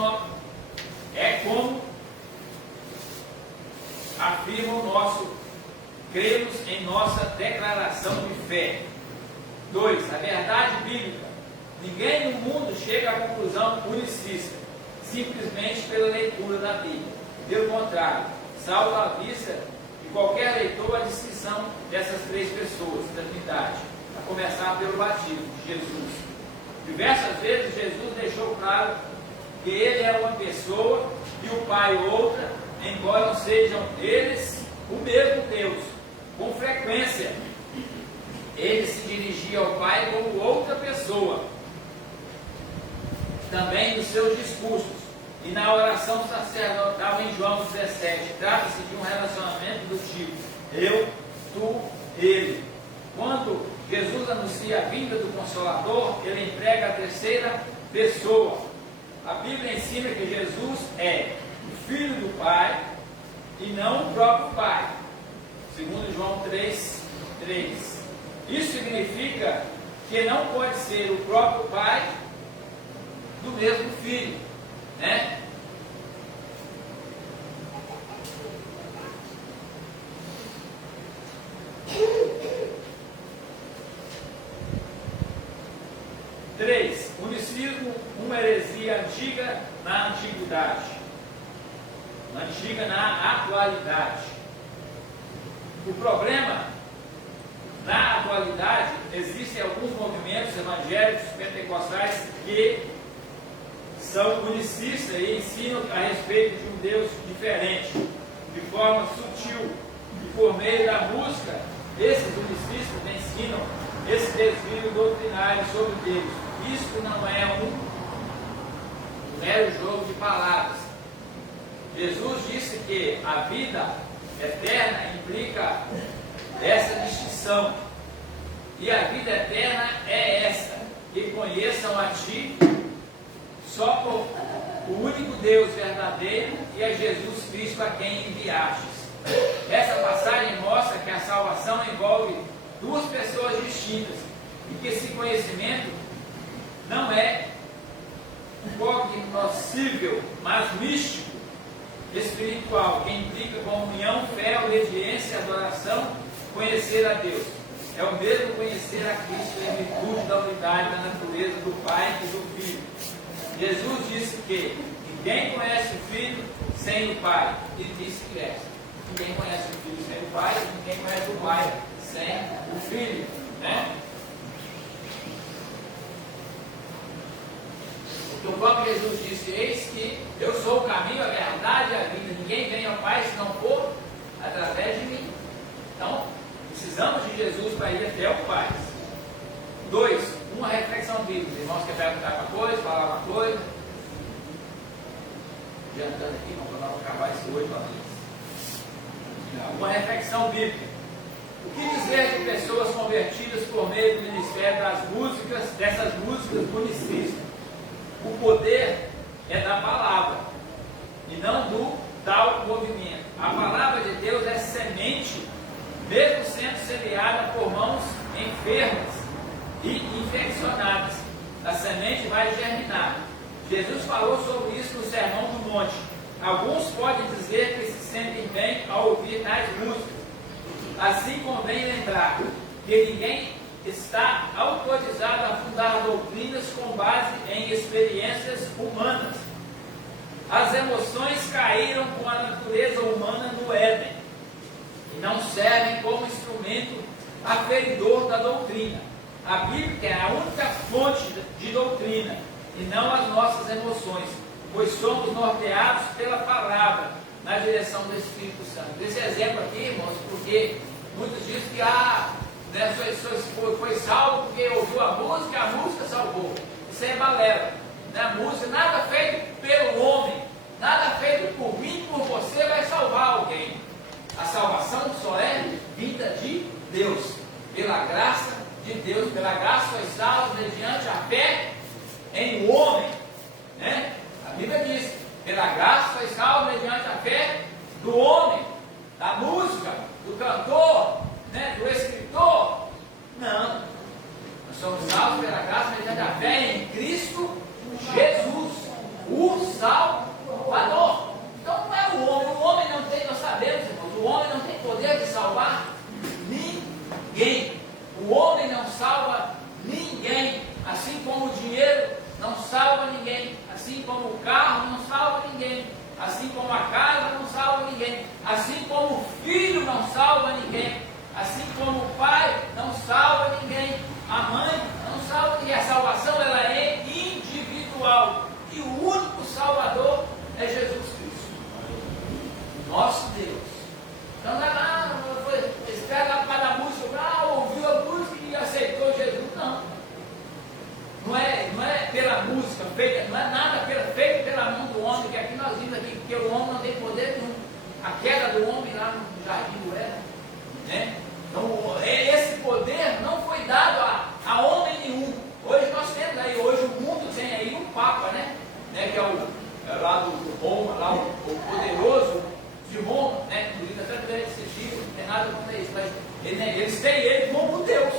o nosso cremos em nossa declaração de fé. 2. A verdade bíblica Ninguém no mundo chega à conclusão unicista, simplesmente pela leitura da Bíblia. Pelo contrário, salta à vista de qualquer leitor a descrição dessas três pessoas da Trindade, a começar pelo batismo de Jesus. Diversas vezes Jesus deixou claro que ele é uma pessoa e o Pai outra, embora não sejam eles o mesmo Deus. Com frequência, ele se dirigia ao Pai como outra pessoa, também nos seus discursos e na oração sacerdotal em João 17. Trata-se de um relacionamento do tipo eu, tu, ele. Quando Jesus anuncia a vinda do Consolador, ele emprega a terceira pessoa. A Bíblia ensina que Jesus é o Filho do Pai e não o próprio Pai, segundo João 3:3. Isso significa que não pode ser o próprio Pai do mesmo Filho, né? Três, unicismo, uma heresia antiga na antiguidade, antiga na atualidade. O problema, na atualidade, existem alguns movimentos evangélicos pentecostais que são unicistas e ensinam a respeito de um Deus diferente, de forma sutil, e por meio da música, esses unicistas ensinam esse desvio doutrinário sobre Deus. Isso não é um mero jogo de palavras. Jesus disse que a vida eterna implica essa distinção. E a vida eterna é esta: que conheçam a Ti, só por o único Deus verdadeiro, e a Jesus Cristo a quem enviastes. Essa passagem mostra que a salvação envolve duas pessoas distintas e que esse conhecimento não é cognoscível, mas místico, espiritual, que implica comunhão, fé, obediência, adoração, conhecer a Deus. É o mesmo conhecer a Cristo em virtude da unidade da natureza do Pai e do Filho. Jesus disse que ninguém conhece o Filho sem o Pai, e disse que é. Ninguém conhece o Filho sem o Pai, ninguém conhece o Pai sem o Filho, né? Porque o próprio Jesus disse: eis que eu sou o caminho, a verdade e a vida. Ninguém vem ao Pai se não for através de mim. Então, precisamos de Jesus para ir até o Pai. 2. Uma reflexão bíblica. Os irmãos querem perguntar uma coisa, falar uma coisa. Adiantando aqui, vamos acabar isso hoje. Uma reflexão bíblica. O que dizer de pessoas convertidas por meio do ministério das músicas, dessas músicas municistas? O poder é da palavra e não do tal movimento. A palavra de Deus é semente, mesmo sendo semeada por mãos enfermas e infeccionadas. A semente vai germinar. Jesus falou sobre isso no Sermão do Monte. Alguns podem dizer que se sentem bem ao ouvir tais músicas. Assim convém lembrar que ninguém está autorizado a fundar doutrinas com base em experiências humanas. As emoções caíram com a natureza humana no Éden e não servem como instrumento aferidor da doutrina. A Bíblia é a única fonte de doutrina e não as nossas emoções, pois somos norteados pela palavra na direção do Espírito Santo. Esse exemplo aqui, irmãos, porque muitos dizem que foi salvo porque ouviu a música salvou. Isso é balela. A música, nada feito pelo homem, nada feito por mim, por você, vai salvar alguém. A salvação só é vinda de Deus, pela graça de Deus, pela graça sois salvos mediante a fé em um homem, né? A Bíblia diz: pela graça sois salvos mediante a fé do homem, da música, do cantor, né? Do escritor. Não, nós somos salvos pela graça mediante a fé em Cristo Jesus. como o carro não salva ninguém, assim como a casa não salva ninguém, assim como o filho não salva ninguém, assim como o pai não salva ninguém, a mãe não salva ninguém. A salvação ela é individual e o único Salvador é Jesus Cristo, nosso Deus. Então não é nada, eles pegam a cada música, ouviu a música e aceitou Jesus. Não é pela música feita, não é nada feito pela mão do homem, que aqui nós vimos aqui, porque o homem não tem poder nenhum. A queda do homem lá no jardim do Éden, né? Então esse poder não foi dado a homem nenhum. Hoje nós temos aí, hoje o mundo tem aí um Papa, né? Que é lá do Roma, lá o poderoso de Roma, né? Inclusive até por esse livro, não tem nada contra isso, mas eles têm ele como Deus,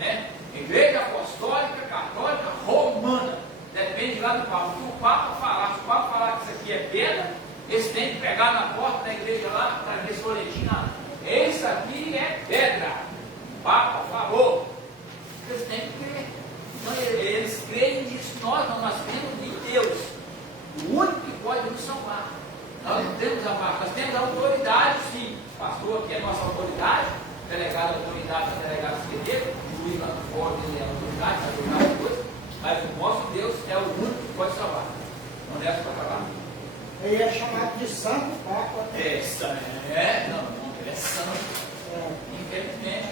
né? Igreja Apostólica Católica Romana, depende lá do Papa. O que o Papa falar, se o Papa falar que isso aqui é pedra, eles têm que pegar na porta da igreja lá, para ver folhetim lá. Isso aqui é pedra. O Papa falou. Eles têm que crer. Então eles creem nisso. Nós temos de Deus, o único que pode nos salvar. Nós não temos nós temos a autoridade, sim. O pastor aqui é a nossa autoridade, delegado de autoridade, delegado esquerdo, juiz lá fora, ele é a autoridade, a autoridade coisa, mas o nosso Deus é o único que pode salvar. Não deve para falar. Ele é chamado de Santo Papa. Ele é santo. Infelizmente,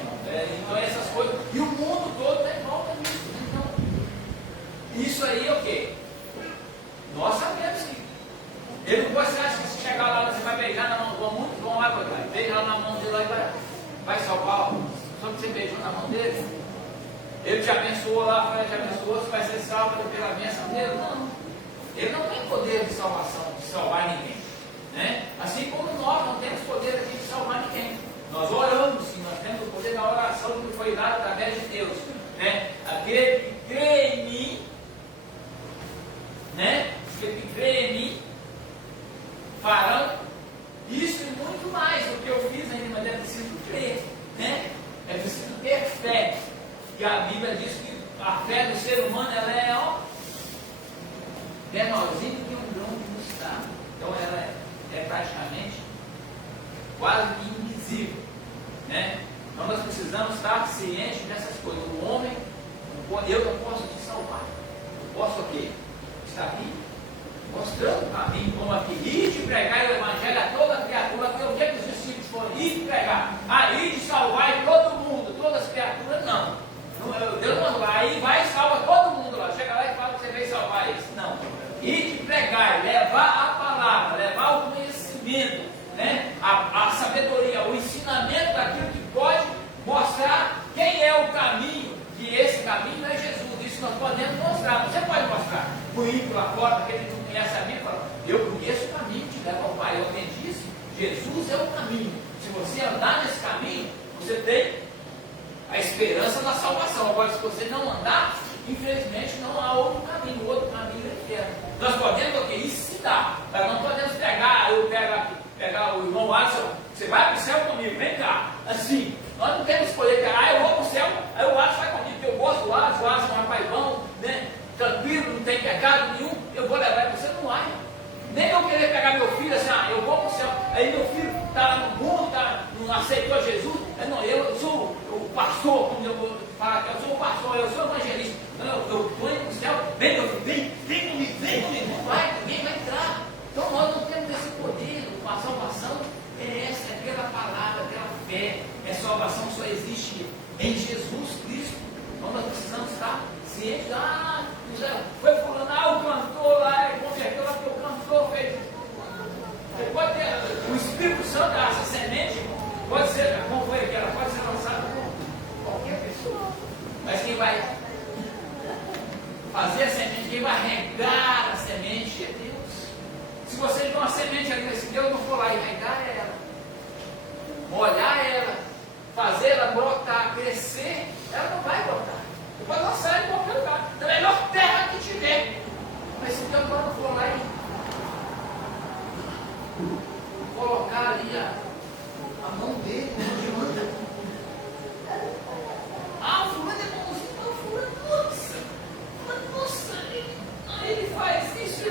então essas coisas. E o mundo todo está em volta disso. Então, isso aí é o quê? Nós sabemos que. Ele não pode, você acha que se chegar lá, você vai beijar na mão, vão lá, beija lá na mão dele lá e vai salvar. Só que você beijou na mão dele. Ele te abençoou lá, te abençoou, você vai ser salvo pela bênção dele? Não. Ele não tem poder de salvação, de salvar ninguém. Né? Assim como nós não temos poder aqui de salvar ninguém. Nós oramos, sim, nós temos o poder da oração que foi dado através de Deus. Né? Aquele que crê em mim, né? Aquele que crê em mim, farão isso e muito mais do que eu fiz ainda, mas é preciso crer. Né? É preciso ter fé. E a Bíblia diz que a fé do ser humano ela é menorzinha que um grão de mostarda. Então ela é praticamente quase que invisível. Né? Então nós precisamos estar cientes dessas coisas. O homem, eu não posso te salvar. Eu posso o quê? Estar aqui mostrando para mim como aqui, ir de pregar o evangelho a toda criatura. O que os discípulos foram? Ir de pregar, ir de salvar todo mundo, todas as criaturas, não. Deus não vai, aí vai e salva todo mundo lá. Chega lá e fala que você veio salvar eles. Não. Ir de pregar, levar a palavra, levar o conhecimento, né? A sabedoria, o ensinamento daquilo que pode mostrar quem é o caminho, que esse caminho é Jesus. Isso nós podemos mostrar. Você pode mostrar. O ímpio lá fora, aquele que não conhece a Bíblia, fala: eu conheço o caminho que leva ao Pai. Alguém disse: Jesus é o caminho. Se você andar nesse caminho, você tem a esperança da salvação. Agora, se você não andar, infelizmente não há outro caminho. O outro caminho é inferno. Nós podemos o quê? Ensinar. Nós não podemos pegar o irmão Alisson. Você vai para o céu comigo, vem cá. Assim, nós não temos poder. Eu vou para o céu, aí o Alisson vai comigo, porque eu gosto do Alisson. O Alisson é um rapaz bom, né? Tranquilo, não tem pecado nenhum. Eu vou levar você, não vai. Nem eu querer pegar meu filho assim, eu vou para o céu. Aí meu filho está no mundo, não aceitou Jesus. Não, eu sou o pastor, como eu vou falar, eu sou o pastor, eu sou o evangelista. Eu estou indo para o céu, vem meu filho, vem comigo, não vai, ninguém vai entrar. Então nós não temos esse poder. A salvação é essa, é pela palavra, pela fé. É salvação só existe em Jesus Cristo. Então nós precisamos estar cientes. Foi fulano, o cantor lá, converteu lá, porque o cantor fez. Você pode ter o Espírito Santo, essa semente, pode ser, como foi aquela, pode ser lançada por qualquer pessoa. Mas quem vai fazer a semente, quem vai regar a semente é Deus. Se você tem uma semente ali nesse Deus, não for lá e regar ela, molhar ela, fazer ela brotar, crescer, ela não vai brotar. Você pode lançar em qualquer lugar, da melhor terra que tiver. Mas se Deus não for lá e colocar ali a mão dele, onde manda. O fulano é bonzinho, o fulano, nossa, ele faz isso.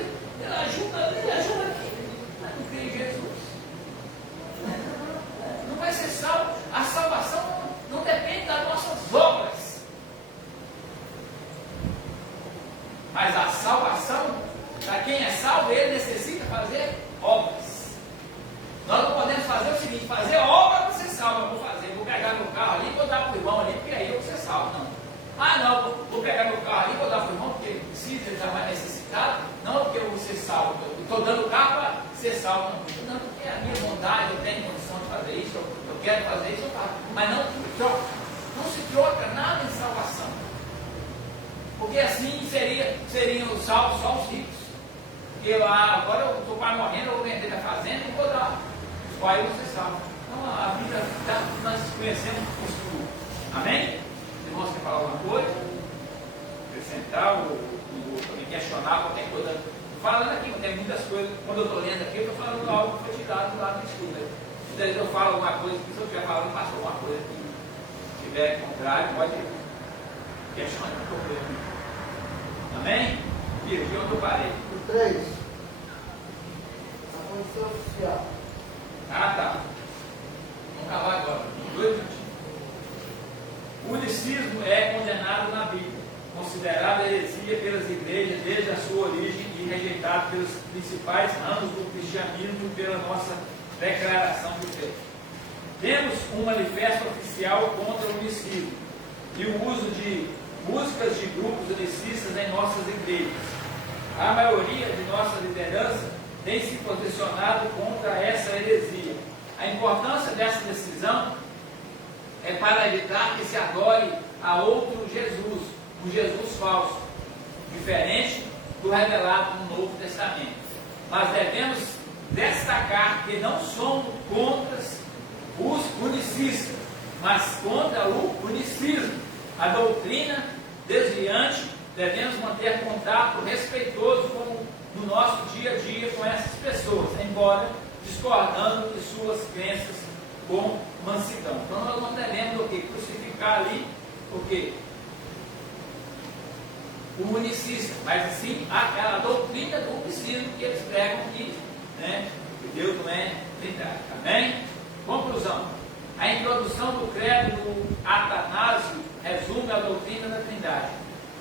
salvo. Eu estou dando carro para ser salvo. Não, estou dando porque é a minha vontade, eu tenho condição de fazer isso, eu quero fazer isso, eu faço. Mas não se troca nada em salvação. Porque assim seriam salvos só os ricos. Porque agora eu estou quase morrendo, eu vou vender a fazenda e vou dar. Aí você salva. Então a vida, nós conhecemos o estudo. Amém? Os irmãos querem falar alguma coisa? Acrescentar ou me questionar qualquer coisa? Falando aqui, tem muitas coisas. Quando eu estou lendo aqui, eu estou falando algo que foi tirado do lado do estudo. Né? Se eu falo alguma coisa, se eu estiver falando, passou alguma coisa que tiver contrário, pode questionar o problema. Amém? E aqui onde eu parei. O 3. A condição social. Ah, tá. Vamos acabar agora. 2 minutinhos. O unicismo é condenado na Bíblia, considerado heresia pelas igrejas desde a sua origem e rejeitado pelos principais ramos do cristianismo e pela nossa declaração de fé. Temos um manifesto oficial contra o unicismo e o uso de músicas de grupos unicistas em nossas igrejas. A maioria de nossa liderança tem se posicionado contra essa heresia. A importância dessa decisão é para evitar que se adore a outro Jesus, um Jesus falso, diferente do revelado no Novo Testamento. Mas devemos destacar que não somos contra os unicistas, mas contra o unicismo. A doutrina desviante, devemos manter contato respeitoso no nosso dia a dia com essas pessoas, embora discordando de suas crenças com mansidão. Então nós não devemos o quê? Crucificar ali o quê? O unicista, mas sim aquela doutrina do unicismo que eles pregam que, né, que Deus não é trindade. Amém? Conclusão. A introdução do credo do Atanásio resume a doutrina da trindade.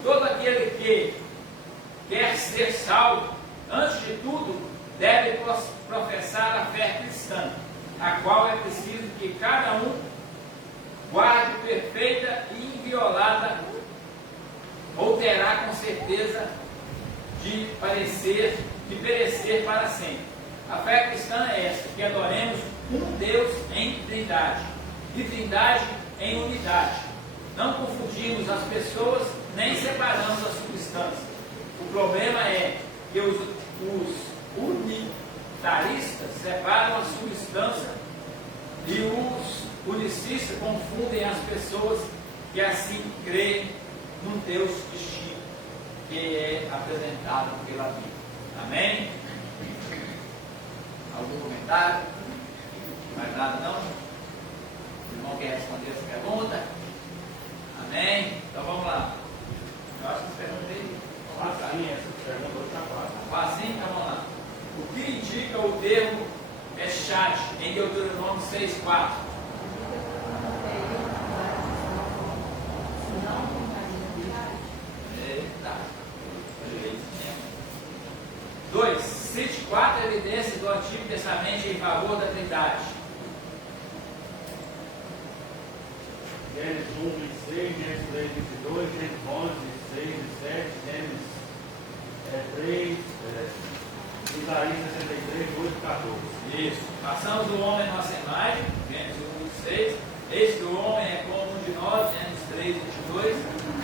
Todo aquele que quer ser salvo, antes de tudo, deve professar a fé cristã, a qual é preciso que cada um guarde perfeita e inviolada, ou terá com certeza de perecer para sempre. A fé cristã é esta, que adoremos um Deus em trindade, e trindade em unidade. Não confundimos as pessoas, nem separamos a substância. O problema é que os unitaristas separam a substância e os unicistas confundem as pessoas que assim creem num Deus distinto que é apresentado pela Bíblia. Amém? Algum comentário? Mais nada não? O irmão quer responder essa pergunta? Amém? Então vamos lá. Eu acho que perguntei. Essa pergunta está fácil. Facinho? Então vamos lá. O que indica o termo Echat em Deuteronômio 6,4? Eita. 2. Cite 4 evidências do Antigo Testamento em favor da Trindade. Gênesis 1, 26, Gênesis 3, 22, Gênesis 11, 6 e 7, Gênesis 3, Isaías 63, 8 e 14. Isso. Façamos o homem a nossa imagem, Gênesis 1, 26. Eis que o homem é como um de nós, Gênesis 3, 22.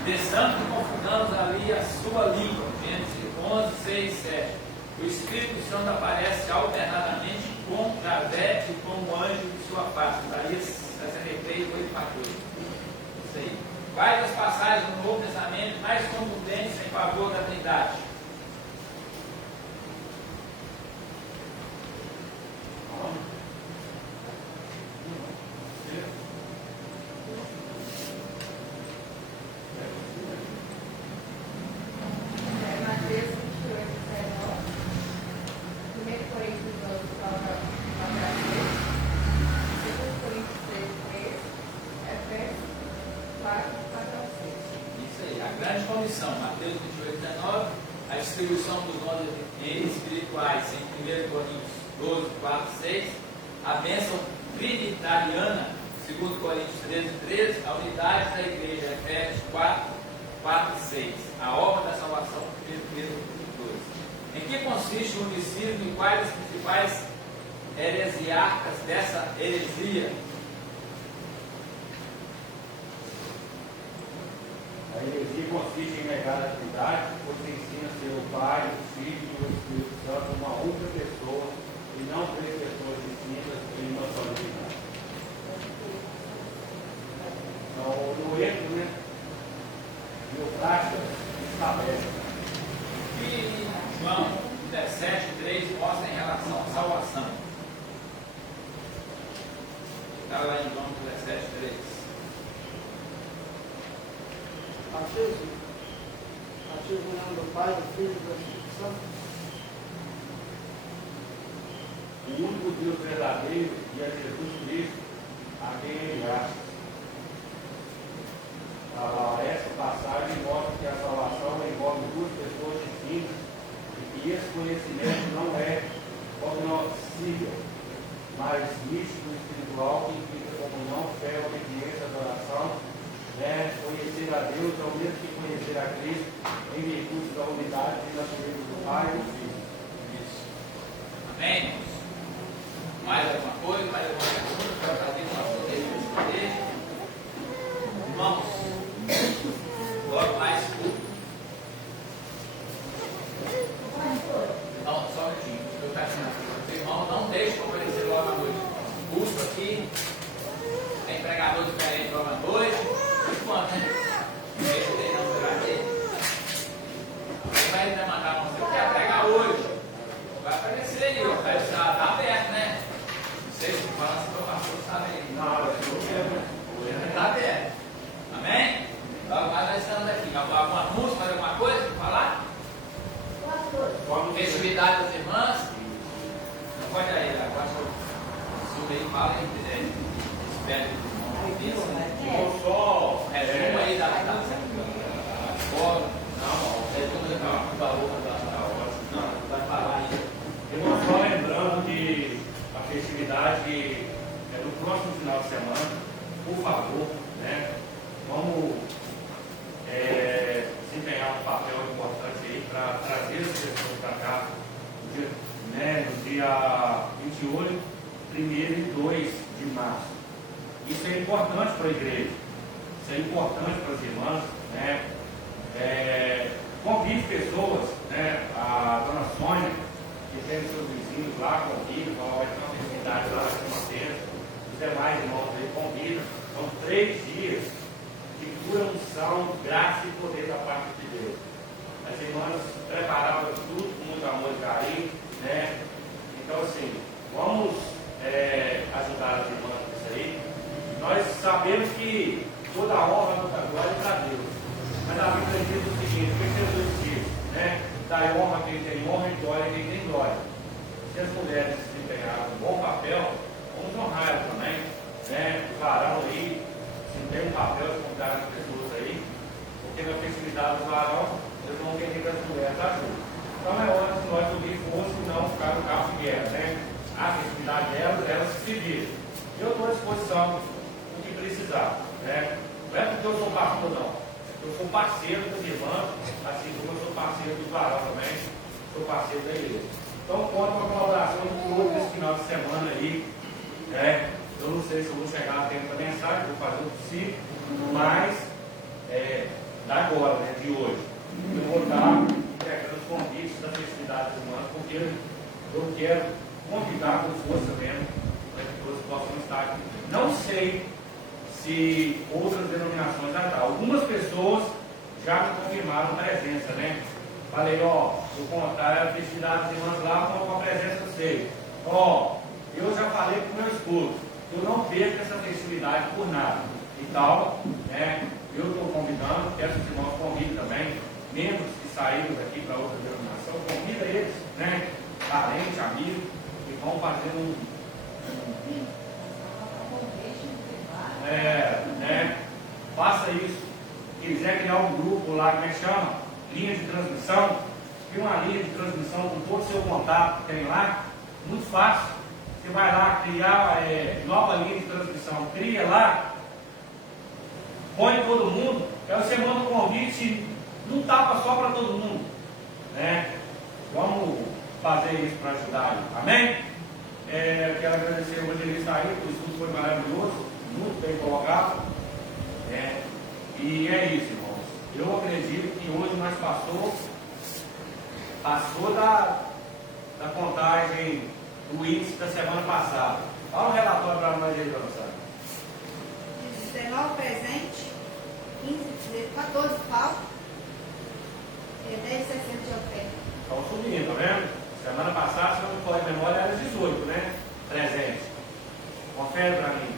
Desçamos e confundamos ali a sua língua, Gênesis 11, 6 e 7. O Espírito Santo aparece alternadamente com Javé e com o anjo de sua face, Isaías 63, 8 e 14. Isso aí. Quais as passagens do Novo Testamento mais contundentes em favor da Trindade? Mateus 28, 19. 1 Coríntios 12, fala para 3. 2 Coríntios 13, 3. Efésios 4, 4 a 6. Isso aí, a grande comissão, Mateus 28, 19, a distribuição dos dons espirituais em 1 Coríntios 12, 4, 6, a bênção trinitariana, 2 Coríntios 13, 13, a unidade da igreja, Efésios 4, 4 e 6, a obra da salvação, 1 Pedro 2. Em que consiste o unicismo e quais os principais heresiarcas dessa heresia? A heresia consiste em negar a Trindade, pois ensina ser o Pai, o Filho e o Espírito Santo uma única pessoa e não três pessoas distintas em uma só divindade. Então, no erro, né? E o prática estabelece. E João 17,3 mostra em relação à salvação. Está lá em João 17,3. Batismo em nome do Pai, do Filho e do Espírito Santo. O único Deus verdadeiro e a Jesus Cristo, a quem ele graças. Essa passagem mostra que a salvação envolve duas pessoas distintas e que esse conhecimento não é cognoscível, mas místico e espiritual, que implica comunhão, fé, obediência, adoração, né? Conhecer a Deus é o mesmo que conhecer a Cristo, em virtude da unidade e da natureza do Pai e do Filho. Isso. Amém, irmãos? Mais alguma coisa? Mais alguma pergunta? Para trazer uma poder responder? Irmãos, logo mais culto. Não, só um minutinho. Eu estou assinando. Irmão, não deixe de comparecer logo à noite. Culto aqui. Tem pregador diferente logo à noite. Enquanto, né? Deixa ele não pegar dele. Alguém vai ainda mandar você. Eu quero pregar hoje. Vai aparecer aí, ó. Está aberto, né? Não sei se fala se o pastor sabe aí. Não, eu quero. Está aberto. Amém? Logo mais nós estamos aqui. Alguma música, mais alguma coisa para falar? Festividade das irmãs? Não pode ir, agora sube aí, fala aí, quiser. Espera que Vou só. resumo aí da escola. Não, não vai falar aí. Eu vou só lembrando que a festividade é no próximo final de semana. Por favor, né? Vamos se empenhar um papel importante aí para trazer as pessoas para cá no dia 28, 1º e 2 de março. Isso é importante para a igreja, isso é importante para as irmãs, né? Convide pessoas, né? A dona Sônia, que tem seus vizinhos lá, convida, vai ter uma festividade lá, vai ter uma festa, os demais irmãos aí convidam. São 3 dias de pura unção, graça e poder da parte de Deus. As irmãs prepararam tudo com muito amor e carinho, né? Então, assim, vamos ajudar as irmãs nisso aí. Nós sabemos que toda a honra, toda a glória é para Deus. Mas a Bíblia diz o seguinte: o que Jesus disse, né? Dá honra a quem tem honra e glória a quem tem glória. Se as mulheres se empenharem um bom papel, vamos honrar também, né? O varão aí, se tem um papel de contar as pessoas aí, porque na festividade do varão, eles vão querer que as mulheres ajudem. Então é hora que nós unir força e não ficar no cabo de guerra, né? A festividade delas, elas se viram. Eu estou à disposição do que precisar, né? Não é porque eu sou pastor, não. Eu sou parceiro das irmãs, assim como eu sou parceiro do varão também, sou parceiro da igreja. Então, conto com a colaboração de todos esse final de semana aí, né? Eu não sei se eu vou chegar a tempo da mensagem, vou fazer o possível, mas da agora, né, de hoje. Eu vou estar entregando os convites da festividade das irmãs, porque eu quero convidar com força mesmo, para que todos possam estar aqui. Não sei se outras denominações já estão. Algumas pessoas já me confirmaram presença, né? Falei, vou contar a festividade das irmãs lá com a presença de vocês. Eu já falei com o meu esposo, eu não perco essa festividade por nada. Então, né, eu estou convidando, quero que os irmãos convidem também, membros que saíram daqui para outra denominação, convida eles, né? Parente, amigo, e vão fazendo faça isso. Se quiser criar um grupo lá, como é que chama? Linha de transmissão. Cria uma linha de transmissão com todo o seu contato que tem lá. Muito fácil. Você vai lá criar nova linha de transmissão. Cria lá. Põe todo mundo. Aí você manda um convite. Não tapa só para todo mundo, né? Vamos fazer isso para ajudar. Amém? Quero agradecer o evangelista aí, o estudo foi maravilhoso, muito bem colocado. E é isso, irmãos. Eu acredito que hoje nós passou da contagem do índice da semana passada. Olha o relatório para nós aí, dona Sara. 19 presente, 14 falta, 10,60 de oferta. Estão subindo, tá vendo? Semana passada, se eu não me falar de memória, era 18, né? Presente. Confere para mim.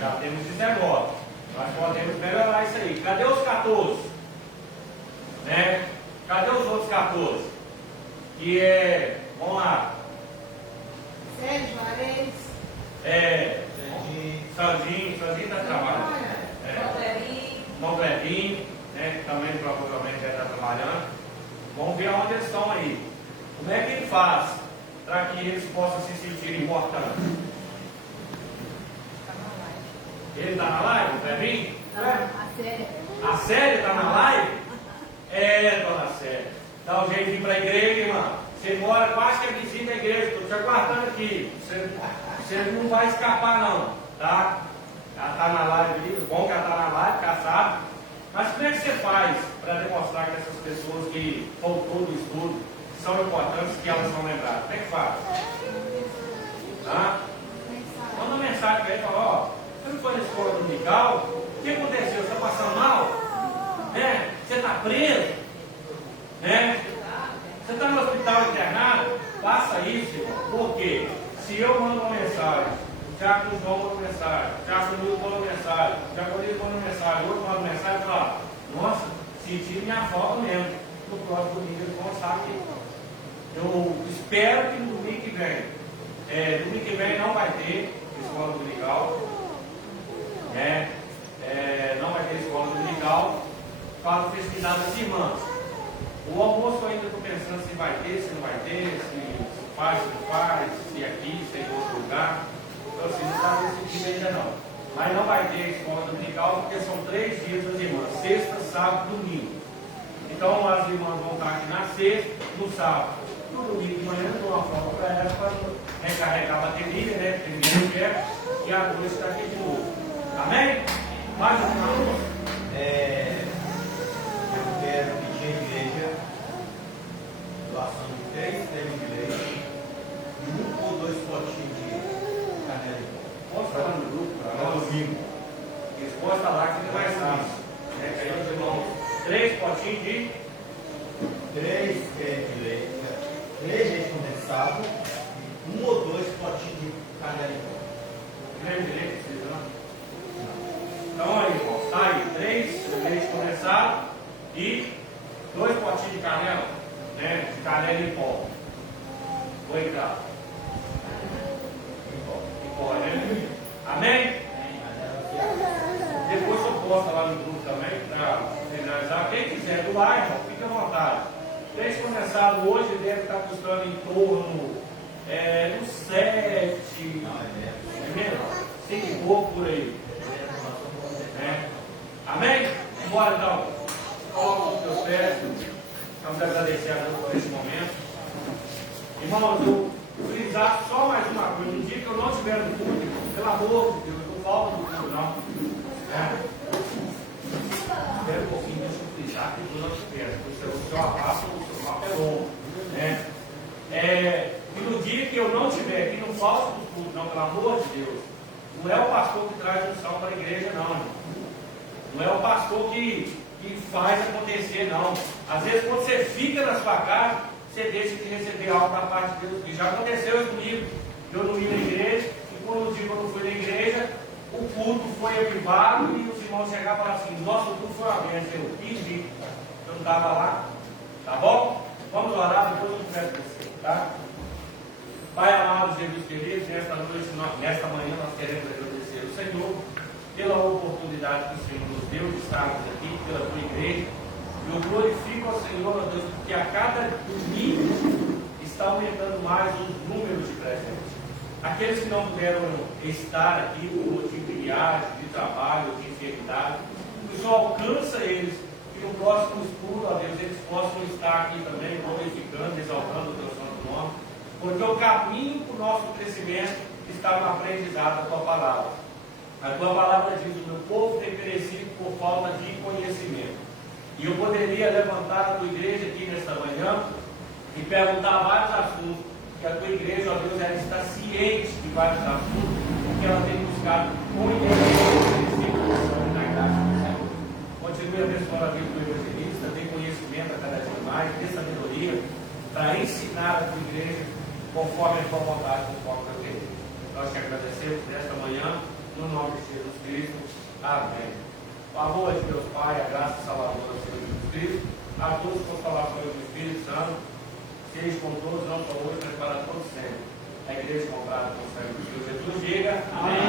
Já temos 19. Nós podemos melhorar isso aí. Cadê os 14? Cadê os outros 14? Que vamos lá. Sérgio Juarez. Sandinho está trabalhando. Montrevinho, que também provavelmente já está trabalhando. Vamos ver onde eles estão aí. Como é que ele faz para que eles possam se sentir importantes? Ele está na live, o Clevinho? A Célia está na live? Dona Célia. Dá um jeito de ir para a igreja, irmã. Você mora quase que é vizinho da igreja. Estou te aguardando aqui. Você não vai escapar, não. Tá? Ela está na live ali. Bom que ela está na live, caçado. Mas como é que você faz para demonstrar que essas pessoas que faltou do estudo são importantes, que elas são lembradas? Como é que faz? Manda uma mensagem para ele e fala, você não foi na escola dominical? O que aconteceu? Você está passando mal? Você está preso? Você está no hospital internado? Faça isso, irmão. Por quê? Se eu mando uma mensagem, o Tiago João manda uma mensagem, o Tiago Nildo manda uma mensagem, o Tiago Nildo manda uma mensagem, o outro manda uma mensagem e fala, nossa, senti minha falta mesmo. No próximo domingo eles vão estar aqui. Eu espero que no domingo que vem, domingo que vem não vai ter escola dominical. Não vai ter escola dominical para festividade das irmãs. O almoço eu ainda estou pensando se vai ter, se não vai ter, se faz, se não faz, se aqui, se em outro lugar. Então assim, não está decidido ainda não. Mas não vai ter escola dominical porque são 3 dias das irmãs, sexta, sábado e domingo. Então as irmãs vão estar aqui na sexta, no sábado. No domingo de manhã eu dou uma forma para elas para recarregar a bateria, primeiro quer, e a noite está aqui de novo. Amém? Mais um não? Eu quero pedir à igreja doação de 3 prêmios de leite e 1 ou 2 potinhos de canela de pó. Posso falar no grupo para domingo? Resposta lá que fica mais fácil. Aí os irmãos, 3 potinhos de 3 prêmios de leite, 3 leite condensado e 1 ou 2 potinhos de canela de pó. creme de leite, precisa não? Então aí, irmãos, tá aí, 3 leite condensado e 2 potinhos de canela, de canela em pó. Oi, cara. Em pó, né? Amém? Depois eu posto lá no grupo também para finalizar. Quem quiser doar, irmão, fica à vontade. Leite condensado hoje deve estar custando em torno uns 7, mesmo? 5 e pouco por aí. Amém? Bora então. Coloca os teus pés. Vamos agradecer a Deus por esse momento. Irmãos, eu vou frisar só mais uma coisa. No dia que eu não estiver no culto, pelo amor de Deus, eu não volto no culto, não. Espera um pouquinho, deixa eu frisar que eu não estiver. O seu abraço, o seu mapa é longo. E no dia que eu não estiver aqui, não falta no culto, não, pelo amor de Deus. Não é o pastor que traz unção para a igreja, não, irmão. Não é o pastor que faz acontecer, não. Às vezes, quando você fica na sua casa, você deixa de receber algo da parte de Deus. E já aconteceu isso comigo. Eu não ia na igreja, e quando eu não fui na igreja, o culto foi avivado e os irmãos chegavam e falavam assim: nosso culto foi uma bênção. Eu pedi, eu não estava lá. Tá bom? Vamos orar, depois eu converso com você, tá? Pai amado, Jesus querido, nesta manhã nós queremos agradecer ao Senhor pela oportunidade que o Senhor nos deu de estarmos aqui, pela tua igreja. Eu glorifico ao Senhor, ó Deus, porque a cada domingo está aumentando mais os números de presentes. Aqueles que não puderam estar aqui por motivo de viagem, de trabalho, de enfermidade, que o Senhor alcança eles que no próximo estudo, ó Deus, eles possam estar aqui também glorificando, exaltando o teu santo nome, porque o caminho para o nosso crescimento está no aprendizado da tua palavra. A tua palavra diz: o meu povo tem perecido por falta de conhecimento. E eu poderia levantar a tua igreja aqui nesta manhã e perguntar vários assuntos, que a tua igreja, ó Deus, ela está ciente de vários assuntos, porque ela tem buscado conhecimento na graça do Senhor. Continue abençoando a vida do evangelista, dê conhecimento a cada dia mais, dê sabedoria para ensinar a tua igreja conforme a tua vontade, conforme a tua querer. Nós te agradecemos nesta manhã, no nome de Jesus Cristo. Amém. O amor de Deus Pai, a graça salvadora do Senhor Jesus Cristo, a todas as consolações do Espírito Santo, seja com todos, não só hoje, mas para todos sempre. A igreja comprada com o sangue de Jesus. Jesus diga amém.